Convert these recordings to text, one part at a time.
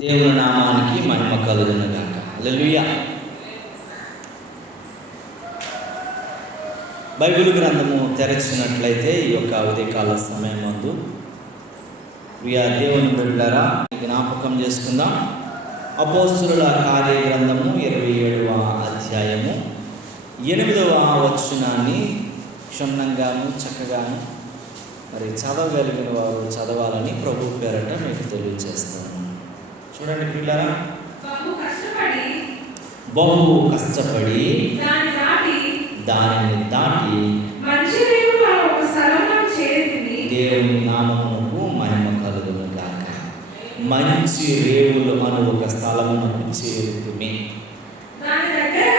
దేవుని నామానికి మహిమ కలుగును గాక. హల్లెలూయా. బైబిల్ గ్రంథము తెరచినట్లయితే ఈ యొక్క ఉదయకాల సమయం ముందు దేవుని బిడ్డలారా జ్ఞాపకం చేసుకుందాం. అపోస్తలుల కార్య గ్రంథము 27వ అధ్యాయము 8వ వచనాన్ని క్షుణ్ణంగాను చక్కగాను మరి చదవగలిగిన వారు చదవాలని ప్రభు పేరట మీకు తెలియజేస్తాను. చూడండి పిల్లరా, బహు కష్టపడి దానిని దాటి దేవుని నామమునకు మహిమ కలుగును గాక. మంచి రేవులు అను ఒక స్థలమునకు చేరుకుని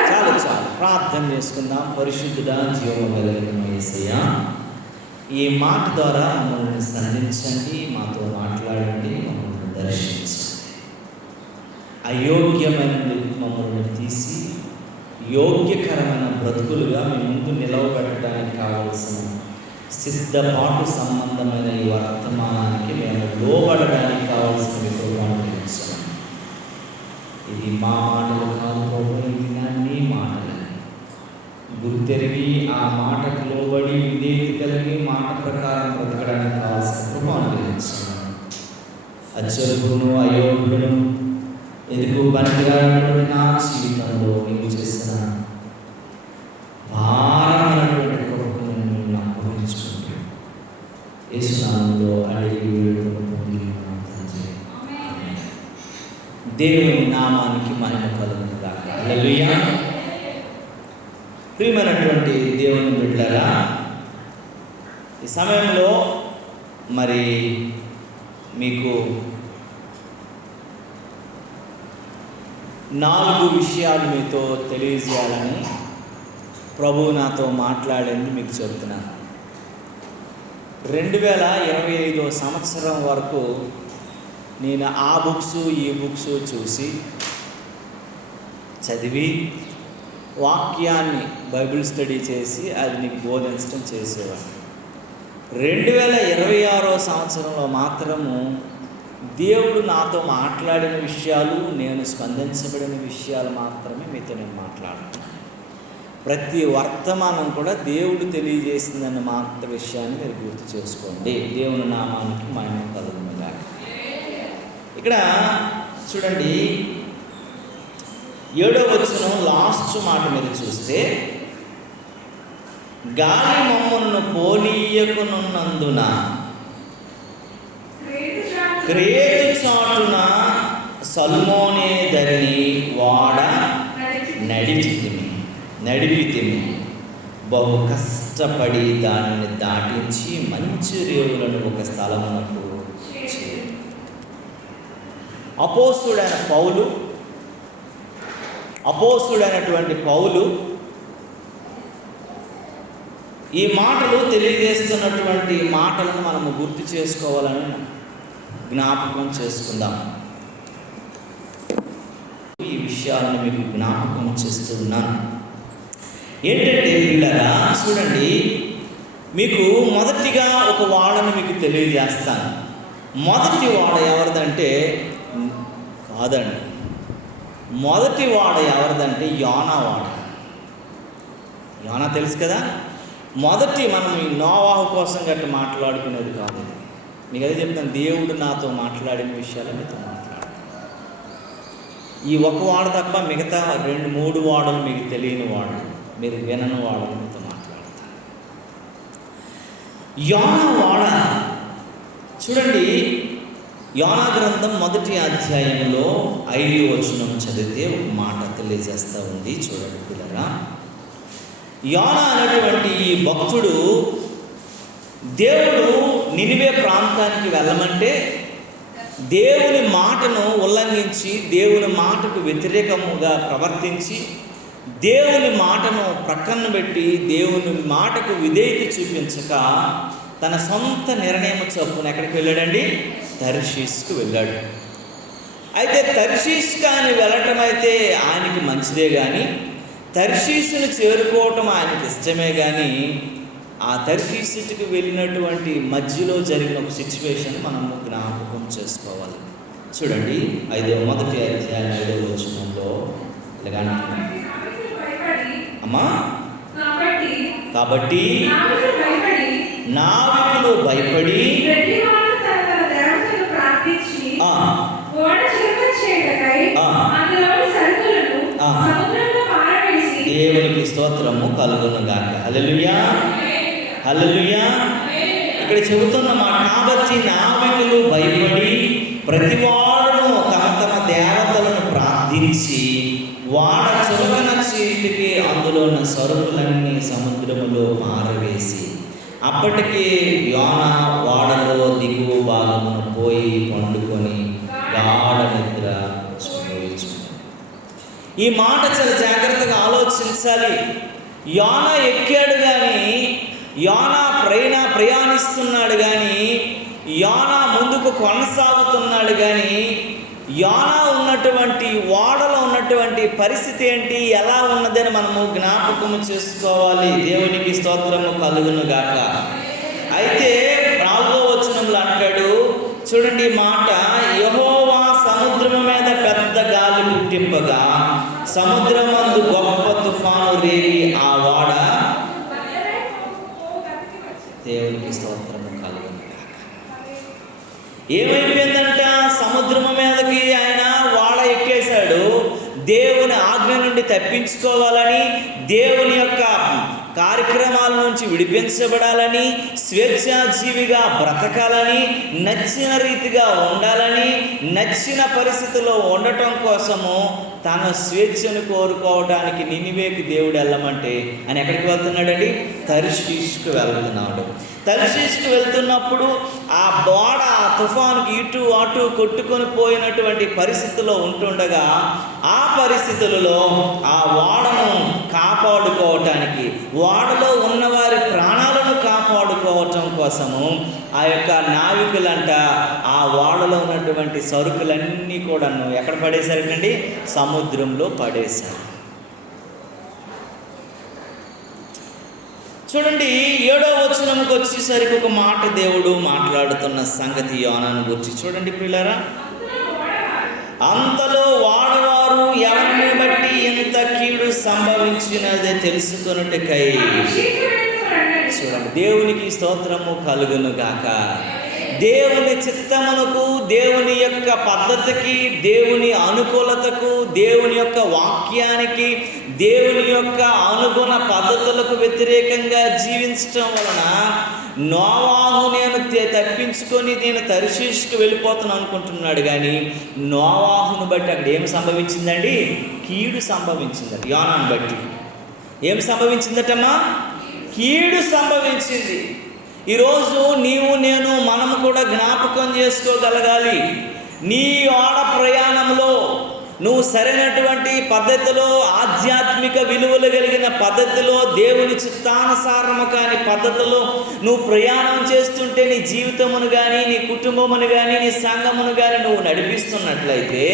చాలు ప్రార్థన చేసుకుందాం. పరిశుద్ధుడా, జీవము కలిగిన యేసయ్యా, ఈ మాట ద్వారా మమ్మల్ని సంధించండి, మాతో మాట్లాడండి, మమ్మల్ని దర్శించండి. అయోగ్యమైన మమ్మల్ని తీసి యోగ్యకరమైన బ్రతుకులుగా మీ ముందు నిలవబెట్టడానికి కావలసిన సిద్ధపాటు సంబంధమైన ఈ వర్తమానానికి మేము లోబడడానికి కావాల్సిన విధానం. ఇది మా మాటలు కాదు, ఇది నీ మాటలు. గుర్తెరిగి ఆ మాటకు లోబడి విధేయత కలిగి మాట ప్రకారం బ్రతకడానికి కావాల్సిన కృపానుగ్రహించాను. అచ్చరుకును అయోగ్యును ఎందుకు పనికిరానటువంటి నా జీవితంలో నీవు చేసిన భారమైనటువంటి కొరకు నేను అప్పగించుకుంటూ యేసునామములో అడిగి దేవుని నామానికి మహిమ కలుగును గాక. హల్లెలూయా. ప్రియమైనటువంటి దేవుని బిడ్డలారా, ఈ సమయంలో మరి మీకు 4 విషయాలు మీతో తెలియజేయాలని ప్రభువు నాతో మాట్లాడింది మీకు చెబుతున్నాను. 2025 సంవత్సరం వరకు నేను ఆ బుక్స్ ఈ బుక్స్ చూసి చదివి వాక్యాన్ని బైబిల్ స్టడీ చేసి అది నీకు బోధించడం చేసేవాడు. 2026 సంవత్సరంలో మాత్రము దేవుడు నాతో మాట్లాడిన విషయాలు, నేను స్పందించబడిన విషయాలు మాత్రమే మీతో నేను మాట్లాడుతున్నాను. ప్రతి వర్తమానం కూడా దేవుడు తెలియజేసిందన్న మాత్ర విషయాన్ని మీరు గుర్తు చేసుకోండి. దేవుని నామానికి మహిమ కలుగును గాక. ఇక్కడ చూడండి, 7వ వచనం లాస్ట్ మాట మీరు చూస్తే, గాలి మమ్మను పోనీయకునున్నందున క్రేతు చాటున సల్మోనే ధరిని వాడ నడిపితిమి బహు కష్టపడి దానిని దాటించి మంచి రేవులను ఒక స్థలమునకు అపోస్తుడైనటువంటి పౌలు ఈ మాటలు తెలియజేస్తున్నటువంటి మాటలను మనము గుర్తు చేసుకోవాలని జ్ఞాపకం చేసుకుందాం. ఈ విషయాలను మీకు జ్ఞాపకం చేస్తున్నాను. ఏంటంటే పిల్లరా, చూడండి, మీకు మొదటిగా ఒక వాడను మీకు తెలియజేస్తాను. మొదటి వాడ ఎవరిదంటే కాదండి, మొదటి వాడ ఎవరిదంటే యోనా వాడ. యోనా తెలుసు కదా. మొదటి మనం ఈ నోవాహు కోసం గట్టి మాట్లాడుకునేది కాదు. మీకు అదే చెప్తాను, దేవుడు నాతో మాట్లాడిన విషయాలు మీతో మాట్లాడు. ఈ ఒక వాడు తప్ప మిగతా 2-3 వాడలు మీకు తెలియని వాడు, మీరు వినని వాడలు మీతో మాట్లాడతాను. యోనా వాడ చూడండి, యోనా గ్రంథం 1వ అధ్యాయంలో 5వ వచనం చదివితే ఒక మాట తెలియజేస్తూ ఉంది. చూడండి పిల్లరా, యోనా అనేటువంటి ఈ భక్తుడు దేవుడు నినివే ప్రాంతానికి వెళ్ళమంటే దేవుని మాటను ఉల్లంఘించి, దేవుని మాటకు వ్యతిరేకముగా ప్రవర్తించి, దేవుని మాటను ప్రక్కన పెట్టి, దేవుని మాటకు విధేయత చూపించక తన సొంత నిర్ణయం చొప్పున ఎక్కడికి వెళ్ళాడండి? తర్షీస్కు వెళ్ళాడు. అయితే తర్షీస్ కానీ వెళ్ళటం అయితే ఆయనకి మంచిదే, కానీ తర్షీసును చేరుకోవటం ఆయనకి ఇష్టమే. కానీ ఆ తర్షీసుకి వెళ్ళినటువంటి మధ్యలో జరిగిన ఒక సిచ్యువేషన్ మనము జ్ఞాపకం చేసుకోవాలి. చూడండి, మొదటి అధ్యాయం 5వ వచనంలో ఇలాగ అమ్మా, కాబట్టి నావికులు భయపడి దేవునికి స్తోత్రము కలుగును గాక. హల్లెలూయా, హల్లెలూయా. ఇక్కడ చెబుతున్న మాట, కాబట్టి నావికులు భయపడి ప్రతివాడును తమ తమ దేవతలను ప్రార్థించి వాడ చురుకన చీటికి అందులో ఉన్న సరుకులన్నీ సముద్రములో పారవేసి అప్పటికే యోనా వాడలో దిగువ భాగమున పోయి పండుకొని గాఢ నిద్ర చూపించుకున్నాడు. ఈ మాట చాలా జాగ్రత్తగా ఆలోచించాలి. యోనా ఎక్కాడు కానీ, యోనా ప్రయాణిస్తున్నాడు కానీ, యోనా ముందుకు కొనసాగుతున్నాడు కానీ, యోనా ఉన్నటువంటి ఓడలో ఉన్నటువంటి పరిస్థితి ఏంటి, ఎలా ఉన్నదని మనము జ్ఞాపకము చేసుకోవాలి. దేవునికి స్తోత్రము కలుగును గాక. అయితే 4వ వచనంలో అంటాడు, చూడండి మాట, యెహోవా సముద్రము మీద పెద్ద గాలి పుట్టింపగా సముద్రమందు గొప్ప తుఫాను రేగి ఆ ఓడ. దేవునికి స్తోత్రము కలుగును గాక. ఏమైపోయిందంట, సముద్రము మీదకి ఆయన ఓడ ఎక్కేశాడు. దేవుని ఆజ్ఞ నుండి తప్పించుకోవాలని, దేవుని యొక్క కార్యక్రమాల నుంచి విడిపించబడాలని, స్వేచ్ఛాజీవిగా బ్రతకాలని, నచ్చిన రీతిగా ఉండాలని, నచ్చిన పరిస్థితుల్లో ఉండటం కోసము తన స్వేచ్ఛను కోరుకోవడానికి నినివేకి దేవుడు వెళ్ళమంటే ఆయన ఎక్కడికి వెళ్తున్నాడండి? తర్షీషుకు వెళ్తున్నాడు. తర్షీషుకు వెళ్తున్నప్పుడు ఆ ఓడ ఆ తుఫానుకి ఇటు అటు కొట్టుకొని పోయినటువంటి పరిస్థితుల్లో ఉంటుండగా, ఆ పరిస్థితులలో ఆ ఓడను కాపాడుకోవటానికి, ఓడలో ఉన్నవారి ప్రాణాలను కాపాడుకోవటం కోసము ఆ యొక్క నావికులంట ఆ ఓడలో ఉన్నటువంటి సరుకులన్నీ కూడాను ఎక్కడ పడేశారటండి? సముద్రంలో పడేశారు. చూడండి, 7వ వచనంకి వచ్చేసరికి ఒక మాట దేవుడు మాట్లాడుతున్న సంగతి యోనాను గురించి చూడండి పిల్లరా. అంతలో వాడవారు ఎవరిని బట్టి ఇంత కీడు సంభవించినదే తెలుసుకొనుటకై. చూడండి, దేవునికి స్తోత్రము కలుగును గాక. దేవుని చిత్తమునకు, దేవుని యొక్క పద్ధతికి, దేవుని అనుకూలతకు, దేవుని యొక్క వాక్యానికి, దేవుని యొక్క అనుగుణ పద్ధతులకు వ్యతిరేకంగా జీవించటం వలన నోవాహు నేను తప్పించుకొని నేను తర్షీషుకు వెళ్ళిపోతాను అనుకుంటున్నాడు కానీ, నోవాహును బట్టి అక్కడ ఏం సంభవించిందండి? కీడు సంభవించిందట. యోనాను బట్టి ఏం సంభవించిందటమ్మా? కీడు సంభవించింది. ఈరోజు నీవు నేను మనము కూడా జ్ఞాపకం చేసుకోగలగాలి. నీ ఓడ ప్రయాణంలో నువ్వు సరైనటువంటి పద్ధతిలో, ఆధ్యాత్మిక విలువలు కలిగిన పద్ధతిలో, దేవుని చిత్తానుసారము కాని పద్ధతిలో నువ్వు ప్రయాణం చేస్తుంటే నీ జీవితమును కానీ, నీ కుటుంబమును కానీ, నీ సంఘమును కానీ నువ్వు నడిపిస్తున్నట్లయితే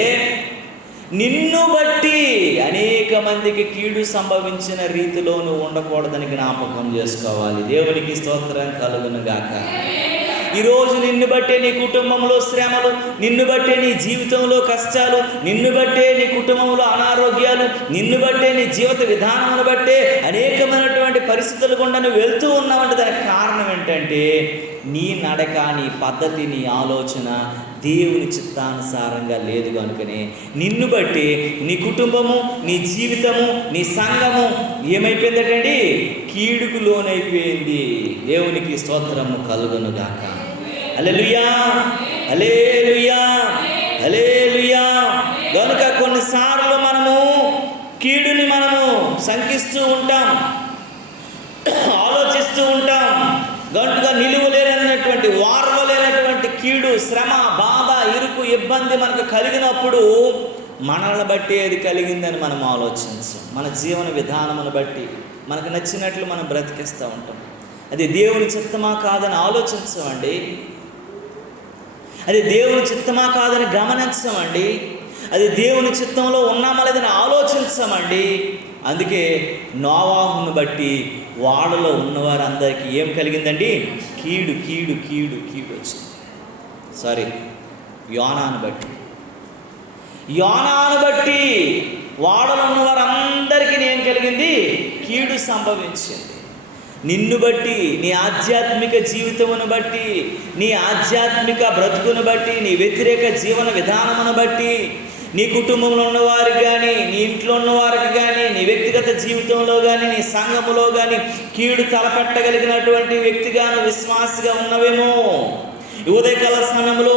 నిన్ను బట్టి అనేక మందికి కీడు సంభవించిన రీతిలో నువ్వు ఉండకూడదని జ్ఞాపకం చేసుకోవాలి. దేవునికి స్తోత్రం కలుగును గాక. ఈరోజు నిన్ను బట్టే నీ కుటుంబంలో శ్రమలు, నిన్ను బట్టే నీ జీవితంలో కష్టాలు, నిన్ను బట్టే నీ కుటుంబంలో అనారోగ్యాలు, నిన్ను బట్టే నీ జీవిత విధానమును బట్టే అనేకమైనటువంటి పరిస్థితులు గుండా నువ్వు వెళ్తూ ఉన్నావంటే దానికి కారణం ఏంటంటే నీ నడక, నీ పద్ధతి, నీ ఆలోచన దేవుని చిత్తానుసారంగా లేదు కనుకనే నిన్ను బట్టి నీ కుటుంబము, నీ జీవితము, నీ సంఘము ఏమైపోయిందటండి? కీడుకు లోనైపోయింది. దేవునికి స్తోత్రము కలుగును గాక. హల్లెలూయా, హల్లెలూయా, హల్లెలూయా. కనుక కొన్నిసార్లు మనము కీడుని మనము శంకిస్తూ ఉంటాం, ఆలోచిస్తూ ఉంటాం. గంటగా నిలువలేనటువంటి, వార్వలేనటువంటి కీడు, శ్రమ, బాధ, ఇరుకు, ఇబ్బంది మనకు కలిగినప్పుడు మనల్ని బట్టి అది కలిగిందని మనం ఆలోచించాం. మన జీవన విధానమును బట్టి మనకు నచ్చినట్లు మనం బ్రతికిస్తూ ఉంటాం. అది దేవుని చిత్తమా కాదని ఆలోచించమండి. అది దేవుని చిత్తమా కాదని గమనించమండి. అది దేవుని చిత్తంలో ఉన్నామా లేదని ఆలోచించమండి. అందుకే నోవాహును బట్టి వాడలో ఉన్నవారందరికీ ఏం కలిగిందండి? కీడు కీడు కీడు కీడు వచ్చింది. యోనాను బట్టి యోనాను బట్టి ఓడలో ఉన్న వారందరికీ ఏం కలిగింది? కీడు సంభవించింది. నిన్ను బట్టి, నీ ఆధ్యాత్మిక జీవితమును బట్టి, నీ ఆధ్యాత్మిక బ్రతుకును బట్టి, నీ వ్యతిరేక జీవన విధానమును బట్టి, నీ కుటుంబంలో ఉన్నవారికి కానీ, నీ ఇంట్లో ఉన్నవారికి కానీ, నీ వ్యక్తిగత జీవితంలో కానీ, నీ సంఘములో కానీ కీడు తలపెట్టగలిగినటువంటి వ్యక్తిగాను విశ్వాసిగా ఉన్నవేమో. ఉదయకాల సమయంలో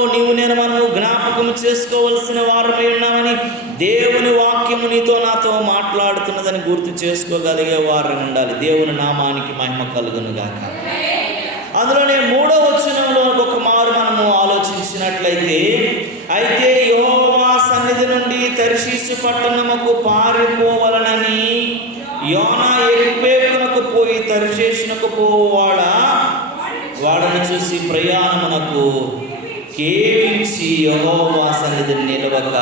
మనము జ్ఞాపకం చేసుకోవలసిన వారమై ఉన్నామని దేవుని వాక్యము నీతో నాతో మాట్లాడుతున్నదని గుర్తు చేసుకోగలిగే వారు ఉండాలి. దేవుని నామానికి మహిమ కలుగును గాక. అందులోనే 3వ వచనంలో ఒక మారు మనము ఆలోచించినట్లయితే, అయితే యెహోవా సన్నిధి నుండి తర్షీసు పట్టణముకు పారిపోవలనని యోనా ఎప్పేకునకు పోయి తర్షీసునకు పోవాడా వాడని చూసి ప్రయాణమునకు కేవించి యెహోవా సన్నిధిని నిలవక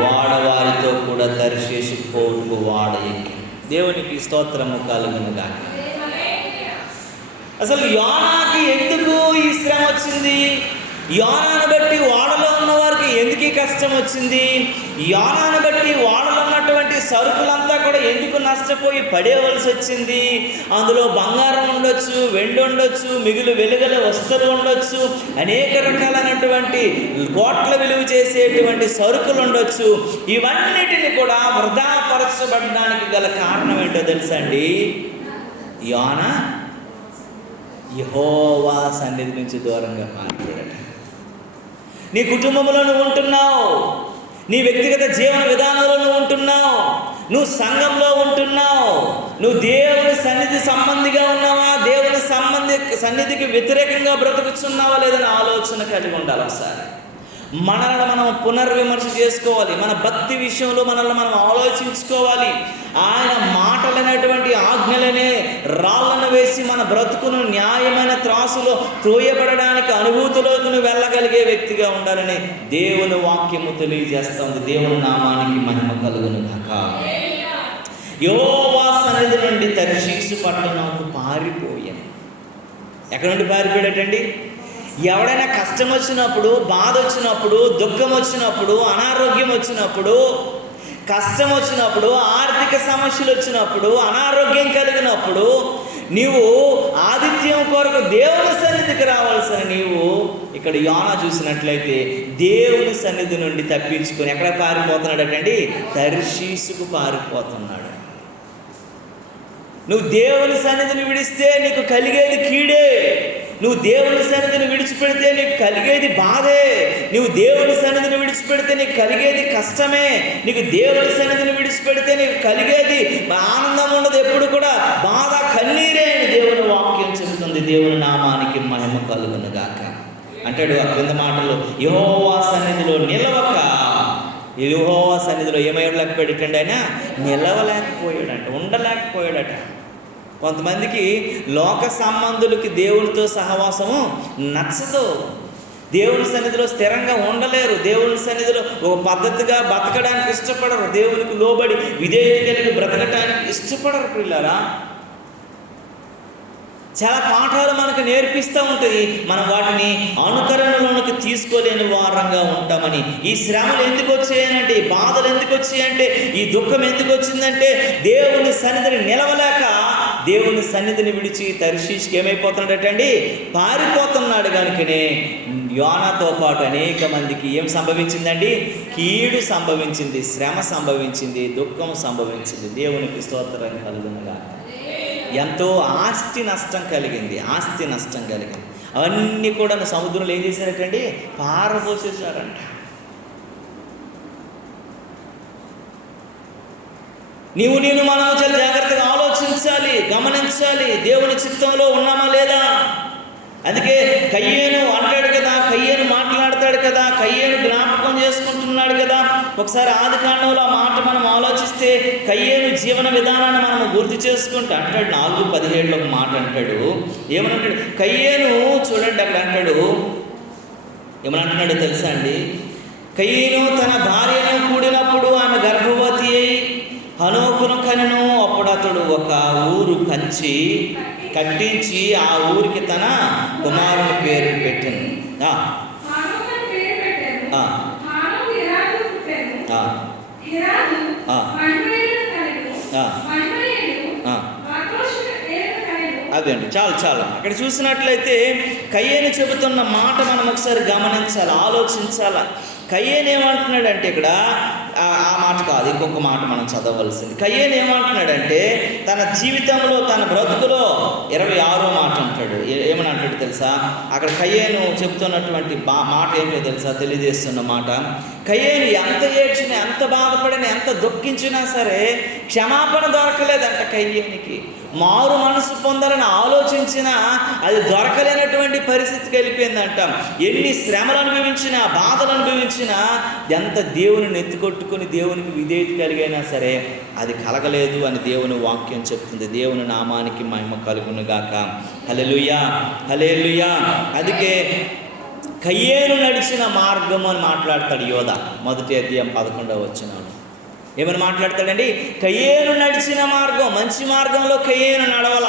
వాడవారితో కూడా తర్షీసు పోటుకు వాడ ఎక్కి. దేవునికి స్తోత్రము కలుగును గాక. అసలు యోనాకి ఎందుకు ఈ శ్రమ వచ్చింది? యోనాను బట్టి ఓడలో ఉన్న వారికి ఎందుకు ఈ కష్టం వచ్చింది? యోనాను బట్టి ఓడలో ఉన్నటువంటి సరుకులంతా కూడా ఎందుకు నష్టపోయి పడేవలసి వచ్చింది? అందులో బంగారం ఉండొచ్చు, వెండి ఉండొచ్చు, మిగులు వెలుగల వస్తువులు ఉండొచ్చు, అనేక రకాలైనటువంటి కోట్ల విలువ చేసేటువంటి సరుకులు ఉండొచ్చు. ఇవన్నిటిని కూడా వృధాపరచబడడానికి గల కారణం ఏంటో తెలుసా అండి? యోనా యెహోవా సన్నిధి నుంచి దూరంగా మారిపోయాడు. నీ కుటుంబంలో నువ్వు ఉంటున్నావు, నీ వ్యక్తిగత జీవన విధానంలో నువ్వు ఉంటున్నావు, నువ్వు సంఘంలో ఉంటున్నావు, నువ్వు దేవుని సన్నిధి సంబంధిగా ఉన్నావా, దేవుని సన్నిధికి వ్యతిరేకంగా బ్రతుకుతున్నావా లేదని ఆలోచన కలిగి ఉండాలి. ఒకసారి మనల్ని మనం పునర్విమర్శ చేసుకోవాలి. మన భక్తి విషయంలో మనల్ని మనం ఆలోచించుకోవాలి. ఆయన మాటలైనటువంటి ఆజ్ఞలనే రాళ్లను వేసి మన బ్రతుకును న్యాయమైన త్రాసులో త్రోయబడడానికి అనుభూతిలోకి వెళ్ళగలిగే వ్యక్తిగా ఉండాలని దేవుని వాక్యము తెలియజేస్తుంది. దేవుని నామానికి మహిమ కలుగును గాక. యెహోవా సన్నిధి నుండి తర్షీసు పట్టణముకు పారిపోయాను. ఎక్కడ నుండి పారిపోయాడటండి? ఎవడైనా కష్టం వచ్చినప్పుడు, బాధ వచ్చినప్పుడు, దుఃఖం వచ్చినప్పుడు, అనారోగ్యం వచ్చినప్పుడు, కష్టం వచ్చినప్పుడు, ఆర్థిక సమస్యలు వచ్చినప్పుడు, అనారోగ్యం కలిగినప్పుడు నీవు ఆతిథ్యం కొరకు దేవుని సన్నిధికి రావాల్సిన నీవు ఇక్కడ యోనా చూసినట్లయితే దేవుని సన్నిధి నుండి తప్పించుకొని ఎక్కడ పారిపోతున్నాడటండి? తర్షీసుకు పారిపోతున్నాడు. నువ్వు దేవుని సన్నిధిని విడిస్తే నీకు కలిగేది కీడే. నువ్వు దేవుని సన్నిధిని విడిచిపెడితే నీకు కలిగేది బాధే. నువ్వు దేవుని సన్నిధిని విడిచిపెడితే నీకు కలిగేది కష్టమే. నీకు దేవుని సన్నిధిని విడిచిపెడితే నీకు కలిగేది ఆనందం ఉండదు, ఎప్పుడు కూడా బాధ, కన్నీరే అని దేవుని వాక్యం చెబుతుంది. దేవుని నామానికి మహిమ కలుగును గాక. అంటాడు ఆ క్రింద మాటలు, యెహోవా సన్నిధిలో నిలవక. యెహోవా సన్నిధిలో ఏమైపోయాడటండి? ఆయన నిలవలేకపోయాడంట, ఉండలేకపోయాడట. కొంతమందికి లోక సంబంధులకి దేవునితో సహవాసము నచ్చదు. దేవుని సన్నిధిలో స్థిరంగా ఉండలేరు. దేవుని సన్నిధిలో ఒక పద్ధతిగా బతకడానికి ఇష్టపడరు. దేవునికి లోబడి విధేయత కలిగి బ్రతకడానికి ఇష్టపడరు. పిల్లరా, చాలా పాఠాలు మనకు నేర్పిస్తూ ఉంటుంది. మనం వాటిని అనుకరణలోనికి తీసుకోలేని వారంగా ఉంటామని. ఈ శ్రమలు ఎందుకు వచ్చాయనంటే, ఈ బాధలు ఎందుకు వచ్చాయంటే, ఈ దుఃఖం ఎందుకు వచ్చిందంటే, దేవుని సన్నిధిని నిలవలేక దేవుని సన్నిధిని విడిచి తర్షీషుకి ఏమైపోతున్నాడటండి? పారిపోతున్నాడు. కనుకనే యోనాతో పాటు అనేక మందికి ఏం సంభవించిందండి? కీడు సంభవించింది, శ్రమ సంభవించింది, దుఃఖం సంభవించింది. దేవునికి స్తోత్రం కలుగునుగా. ఎంతో ఆస్తి నష్టం కలిగింది. అవన్నీ కూడా సముద్రంలో ఏం చేశారటండి? పారబోసేశారంట. నేను మనము చాలా జాగ్రత్తగా ఆలోచించాలి, గమనించాలి. దేవుని చిత్తంలో ఉన్నామా లేదా? అందుకే కయ్యేను అంటాడు కదా, కయ్యేను మాట్లాడతాడు కదా, కయ్యేను జ్ఞాపకం చేసుకుంటున్నాడు కదా. ఒకసారి ఆదికాండంలో ఆ మాట మనం ఆలోచిస్తే కయ్యేను జీవన విధానాన్ని మనం గుర్తు చేసుకుంటే అంటాడు, 4:17 ఒక మాట అంటాడు. ఏమనంటాడు? కయ్యేను చూడండి అక్కడ అంటాడు, ఏమనంటున్నాడో తెలుసా అండి? కయ్యేను తన భార్యను కూడినప్పుడు ఆమె గర్భవతి అయి హనోకును కనెను. అప్పుడు అతడు ఒక ఊరు కట్టించి ఆ ఊరికి తన కుమారుని పేరు పెట్టాను. ఆ, ఆ, ఆ. అదే అండి, చాలు అక్కడ చూసినట్లయితే కయ్యేను చెబుతున్న మాట మనం ఒకసారి గమనించాలి, ఆలోచించాలి. కయ్యేను ఏమంటున్నాడంటే ఇక్కడ ఆ మాట కాదు, ఇంకొక మాట మనం చదవలసింది. కయ్యేను ఏమంటున్నాడంటే తన జీవితంలో, తన బ్రతుకులో 26వ మాట అంటాడు. ఏమని అంటాడు తెలుసా? అక్కడ కయ్యేను చెబుతున్నటువంటి మాట ఏంటో తెలుసా? తెలియజేస్తున్న మాట, కయ్యేను ఎంత ఏడ్చినా, ఎంత బాధపడినా, ఎంత దుఃఖించినా సరే క్షమాపణ దొరకలేదంట కయ్యేనికి. మారు మనసు పొందాలని ఆలోచించినా అది దొరకలేనటువంటి పరిస్థితికి వెళ్ళిపోయిందంట. ఎన్ని శ్రమలు అనుభవించినా, బాధలు అనుభవించినా, ఎంత దేవుని ఎత్తుకొట్టుకుని దేవునికి విధేయత కలిగైనా సరే అది కలగలేదు అని దేవుని వాక్యం చెప్తుంది. దేవుని నామానికి మహిమ కలుగును గాక. హల్లెలూయా, హల్లెలూయా. అందుకే కయ్యేను నడిచిన మార్గం అని మాట్లాడతాడు యోధ, 1వ అధ్యాయం 11వ వచనం. ఏమని మాట్లాడతాడండి? కయ్యేను నడిచిన మార్గం, మంచి మార్గంలో కయ్యేను నడవల,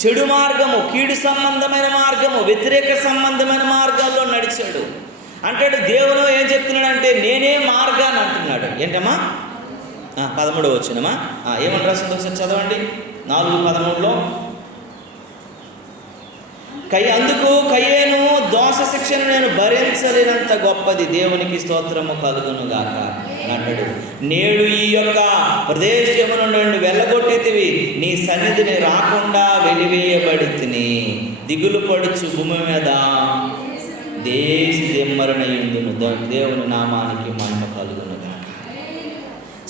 చెడు మార్గము, కీడు సంబంధమైన మార్గము, వ్యతిరేక సంబంధమైన మార్గాల్లో నడిచాడు అంటాడు. దేవుడు ఏం చెప్తున్నాడంటే నేనే మార్గాన్ని అంటున్నాడు. ఏంటమ్మా? 13వ వచనమా? ఏమని రాసింది ఒకసారి చదవండి. 4:13లో అందుకు కయ్యేను దోష శిక్షను నేను భరించలేనంత గొప్పది, దేవునికి స్తోత్రము కలుగును గాక అంటాడు. నేడు ఈ యొక్క ప్రదేశమును నుండి వెళ్ళగొట్టేతివి, నీ సన్నిధిని రాకుండా వెలివేయబడితిని, దిగులు పడుచు భూమి మీద దేశి దిమ్మరణయుందును, దేవుని నామానికి మహిమ కలుగును గాక.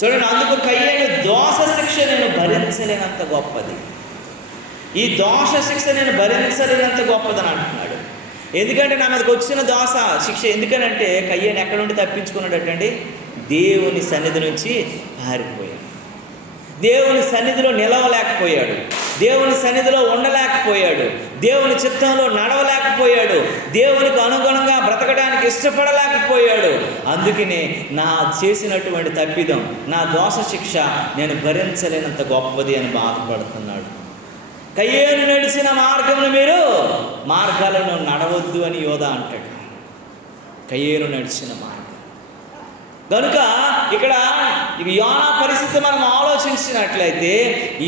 చూడండి, అందుకు కయ్యేను దోష శిక్ష నేను భరించలేనంత గొప్పది, ఈ దోష శిక్ష నేను భరించలేనంత గొప్పదని అంటున్నాడు. ఎందుకంటే నా మీదకి వచ్చిన దోష శిక్ష ఎందుకనంటే కయ్యేను ఎక్కడ నుండి తప్పించుకున్నాడటండి? దేవుని సన్నిధి నుంచి పారిపోయాడు, దేవుని సన్నిధిలో నిలవలేకపోయాడు, దేవుని సన్నిధిలో ఉండలేకపోయాడు, దేవుని చిత్తంలో నడవలేకపోయాడు, దేవునికి అనుగుణంగా బ్రతకడానికి ఇష్టపడలేకపోయాడు. అందుకనే నా చేసినటువంటి తప్పిదం, నా దోష శిక్ష నేను భరించలేనంత గొప్పది అని బాధపడుతున్నాడు. కయ్యేను నడిచిన మార్గమును మీరు మార్గాలను నడవద్దు అని యోధ అంటాడు. కయ్యేను నడిచిన మార్గం కనుక ఇక్కడ యోనా పరిస్థితి మనం ఆలోచించినట్లయితే,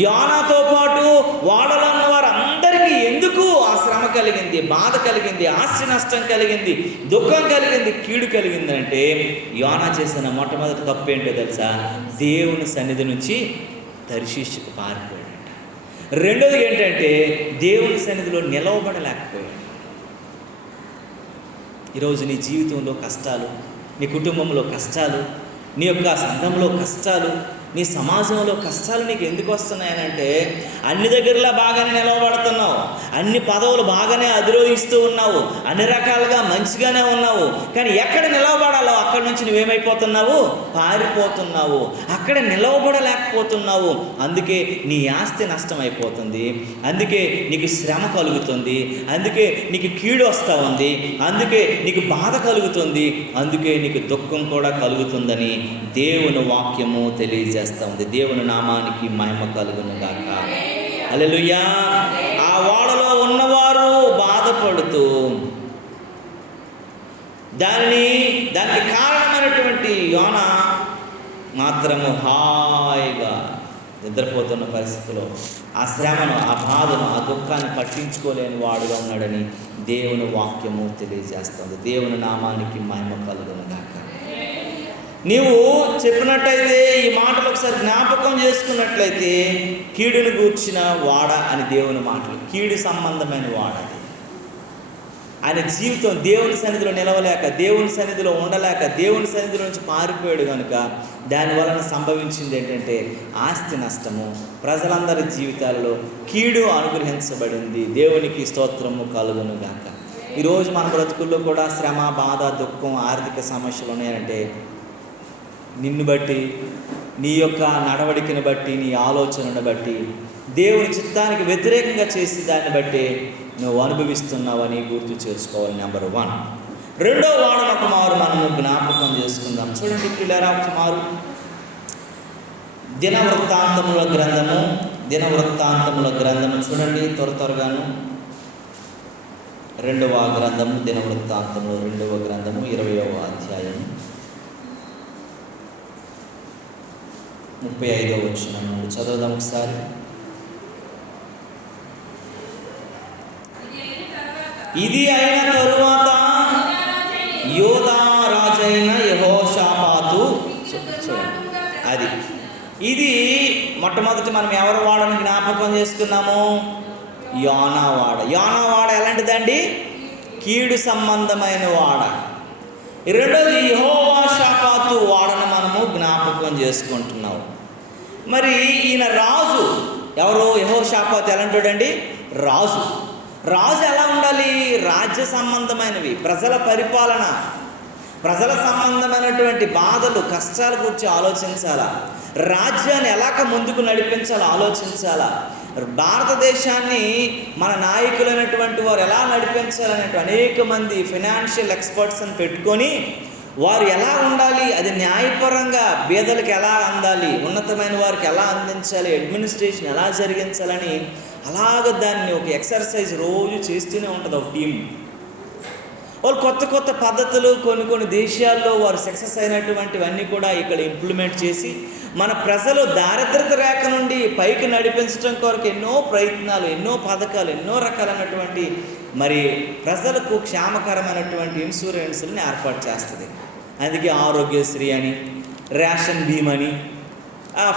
యోనాతో పాటు ఓడలో ఉన్న వారందరికీ ఎందుకు ఆ శ్రమ కలిగింది, బాధ కలిగింది, ఆస్తి నష్టం కలిగింది, దుఃఖం కలిగింది, కీడు కలిగింది అంటే యోనా చేసిన మొట్టమొదటి తప్పు ఏంటో తెలుసా? దేవుని సన్నిధి నుంచి తర్షీషుకు పారిపోయాడు. రెండోది ఏంటంటే దేవుని సన్నిధిలో నిలవబడలేకపోయాడు. ఈరోజు నీ జీవితంలో కష్టాలు, నీ కుటుంబంలో కష్టాలు, నీ యొక్క సంఘంలో కష్టాలు, నీ సమాజంలో కష్టాలు నీకు ఎందుకు వస్తున్నాయనంటే అన్ని దగ్గరలా బాగానే నిలవబడుతున్నావు, అన్ని పదవులు బాగానే అధిరోహిస్తూ ఉన్నావు, అన్ని రకాలుగా మంచిగానే ఉన్నావు, కానీ ఎక్కడ నిలవబడాలో అక్కడి నుంచి నువ్వేమైపోతున్నావు? పారిపోతున్నావు, అక్కడ నిలవబడలేకపోతున్నావు. అందుకే నీ ఆస్తి నష్టం అయిపోతుంది, అందుకే నీకు శ్రమ కలుగుతుంది, అందుకే నీకు కీడు వస్తూ ఉంది, అందుకే నీకు బాధ కలుగుతుంది, అందుకే నీకు దుఃఖం కూడా కలుగుతుందని దేవుని వాక్యము తెలియజేస్తుంది. దేవుని నామానికి మహిమ కలుగును గాక. హల్లెలూయా. ఆ ఓడలో ఉన్నవారు బాధపడుతూ దానికి కారణమైనటువంటి యోనా మాత్రము హాయిగా నిద్రపోతున్న పరిస్థితిలో ఆ శ్రమను, ఆ బాధను, ఆ దుఃఖాన్ని పట్టించుకోలేని వాడుగా ఉన్నాడని దేవుని వాక్యము తెలియజేస్తుంది. దేవుని నామానికి మహిమ కలుగును గాక. నీవు చెప్పినట్టయితే ఈ మాటలు ఒకసారి జ్ఞాపకం చేసుకున్నట్లయితే కీడును గూర్చిన వాడ అని దేవుని మాటలు, కీడు సంబంధమైన వాడ. అది ఆయన జీవితం దేవుని సన్నిధిలో నిలవలేక, దేవుని సన్నిధిలో ఉండలేక, దేవుని సన్నిధిలో నుంచి పారిపోయాడు కనుక దాని వలన సంభవించింది ఏంటంటే ఆస్తి నష్టము, ప్రజలందరి జీవితాల్లో కీడు అనుగ్రహించబడింది. దేవునికి స్తోత్రము కలుగును గాక. ఈరోజు మన బ్రతుకుల్లో కూడా శ్రమ, బాధ, దుఃఖం, ఆర్థిక సమస్యలు ఉన్నాయంటే నిన్ను బట్టి, నీ యొక్క నడవడికను బట్టి, నీ ఆలోచనను బట్టి, దేవుని చిత్తానికి వ్యతిరేకంగా చేసి దాన్ని బట్టి నువ్వు అనుభవిస్తున్నావని గుర్తు చేసుకోవాలి. నెంబర్ 1. రెండో వాడన కుమారు మనము జ్ఞాపకం చేసుకుందాం. చూడండి పిల్లరా, కుమారు దినవృత్తాంతముల గ్రంథము చూడండి త్వరగాను. 2వ గ్రంథము దినవృత్తాంతములు 2వ గ్రంథము 20వ అధ్యాయం 35వ వచనం నుండి చదువుదాం ఒకసారి. ఇది అయిన తరువాత యోధా రాజైన యెహోషాపాతు, అది ఇది మొట్టమొదటి మనం ఎవరు వాడని జ్ఞాపకం చేసుకున్నాము? యోనా వాడ. యోనా వాడ ఎలాంటిదండి? కీడు సంబంధమైన వాడ. రెండోది యెహోషాపాతు వాడను మనము జ్ఞాపకం చేసుకుంటున్నాం. మరి ఈయన రాజు ఎవరు? యెహోషాపాతు ఎలాంటివాడండి? రాజు. రాజు ఎలా ఉండాలి? రాజ్య సంబంధమైనవి, ప్రజల పరిపాలన, ప్రజల సంబంధమైనటువంటి బాధలు, కష్టాల గురించి ఆలోచించాలా, రాజ్యాన్ని ఎలాగ ముందుకు నడిపించాలో ఆలోచించాలా, భారతదేశాన్ని మన నాయకులైనటువంటి వారు ఎలా నడిపించాలనేటువంటి అనేక మంది ఫైనాన్షియల్ ఎక్స్పర్ట్స్ని పెట్టుకొని వారు ఎలా ఉండాలి, అది న్యాయపరంగా పేదలకు ఎలా అందాలి, ఉన్నతమైన వారికి ఎలా అందించాలి, అడ్మినిస్ట్రేషన్ ఎలా జరిగించాలని అలాగ దాన్ని ఒక ఎక్సర్సైజ్ రోజు చేస్తూనే ఉంటుంది ఒక టీం. వాళ్ళు కొత్త కొత్త పద్ధతులు కొన్ని దేశాల్లో వారు సక్సెస్ అయినటువంటివన్నీ కూడా ఇక్కడ ఇంప్లిమెంట్ చేసి మన ప్రజలు దారిద్రత రేఖ నుండి పైకి నడిపించడం కొరకు ఎన్నో ప్రయత్నాలు, ఎన్నో పథకాలు, ఎన్నో రకాలైనటువంటి మరి ప్రజలకు క్షేమకరమైనటువంటి ఇన్సూరెన్స్ని ఏర్పాటు చేస్తుంది. అందుకే ఆరోగ్యశ్రీ అని, రేషన్ బీమా అని,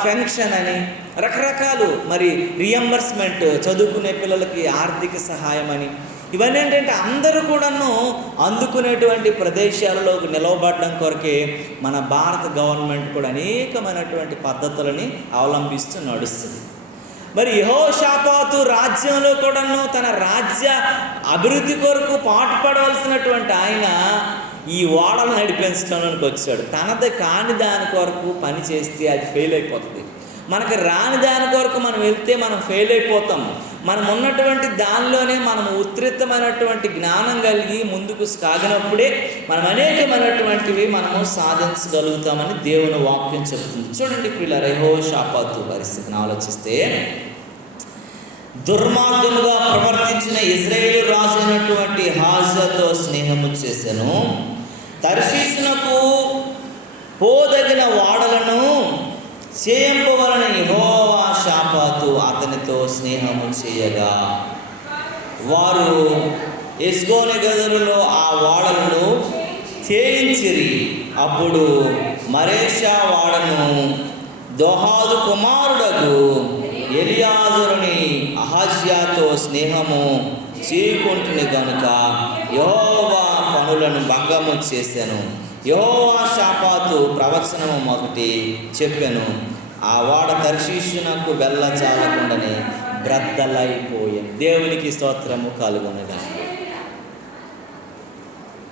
పెన్షన్ అని, రకరకాలు మరి రియంబర్స్మెంట్, చదువుకునే పిల్లలకి ఆర్థిక సహాయం అని, ఇవన్నీ ఏంటంటే అందరూ కూడాను అందుకునేటువంటి ప్రదేశాలలోకి నిలవబడడం కొరకే మన భారత గవర్నమెంట్ కూడా అనేకమైనటువంటి పద్ధతులని అవలంబిస్తూ నడుస్తుంది. మరి యెహోషాపాతు రాజ్యంలో కూడాను తన రాజ్య అభివృద్ధి కొరకు పాటుపడవలసినటువంటి ఆయన ఈ ఓడలు నడిపించడానికి వచ్చాడు. తనది కాని దాని కొరకు పని చేస్తే అది ఫెయిల్ అయిపోతుంది. మనకు రాని దాని కొరకు మనం వెళ్తే మనం ఫెయిల్ అయిపోతాం. మనం ఉన్నటువంటి దానిలోనే మనం ఉత్కృష్టమైనటువంటి జ్ఞానం కలిగి ముందుకు సాగినప్పుడే మనం అనేకమైనటువంటివి మనము సాధించగలుగుతామని దేవుని వాక్యం చెబుతుంది. చూడండి పిల్లలు, యెహోషాపాతు పరిస్థితిని ఆలోచిస్తే, దుర్మార్గముగా ప్రవర్తించిన ఇశ్రాయేలు రాజు అయినటువంటి హాజాతో స్నేహము చేసెను, తర్షీషునకు పోదగిన వాడలను చేయింపవలన యెహోషాపాతు అతనితో స్నేహము చేయగా వారు ఎస్గోని గదులలో ఆ వాడలను చేయించిరి. అప్పుడు మరేషా వాడను దోహాదు కుమారుడకు ఎలియాజరుని అహజ్యాతో స్నేహము చేయకుంటుని గనుక యెహోవా పనులను భంగము చేశాను. యెహోషాపాతు ప్రవచనము ఒకటి చెప్పెను, ఆ వాడ తర్షీషునకు వెళ్ళచాలకుండానే బ్రద్దలైపోయాను. దేవునికి స్తోత్రము కలుగునుగా.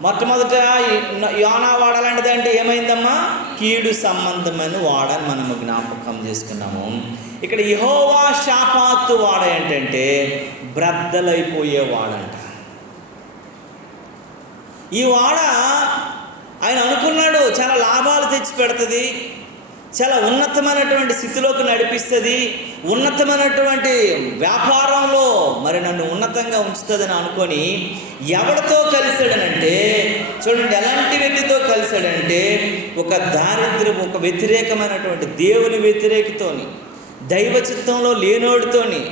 మొట్టమొదట యోనా వాడాలంటే ఏమైందమ్మా? కీడు సంబంధమైన వాడని మనము జ్ఞాపకం చేసుకున్నాము. ఇక్కడ యెహోషాపాతు వాడ ఏంటంటే బ్రద్దలైపోయే వాడంట. ఈ వాడ ఆయన అనుకున్నాడు చాలా లాభాలు తెచ్చి పెడుతుంది, చాలా ఉన్నతమైనటువంటి స్థితిలోకి నడిపిస్తుంది, ఉన్నతమైనటువంటి వ్యాపారంలో మరి నన్ను ఉన్నతంగా ఉంచుతుందని అనుకొని ఎవరితో కలిశాడనంటే, చూడండి ఎలాంటి వ్యక్తితో కలిశాడంటే ఒక దారిద్ర్యం, ఒక వ్యతిరేకమైనటువంటి దేవుని వ్యతిరేకతోని, దైవ చిత్తంలో లేనోడితోని,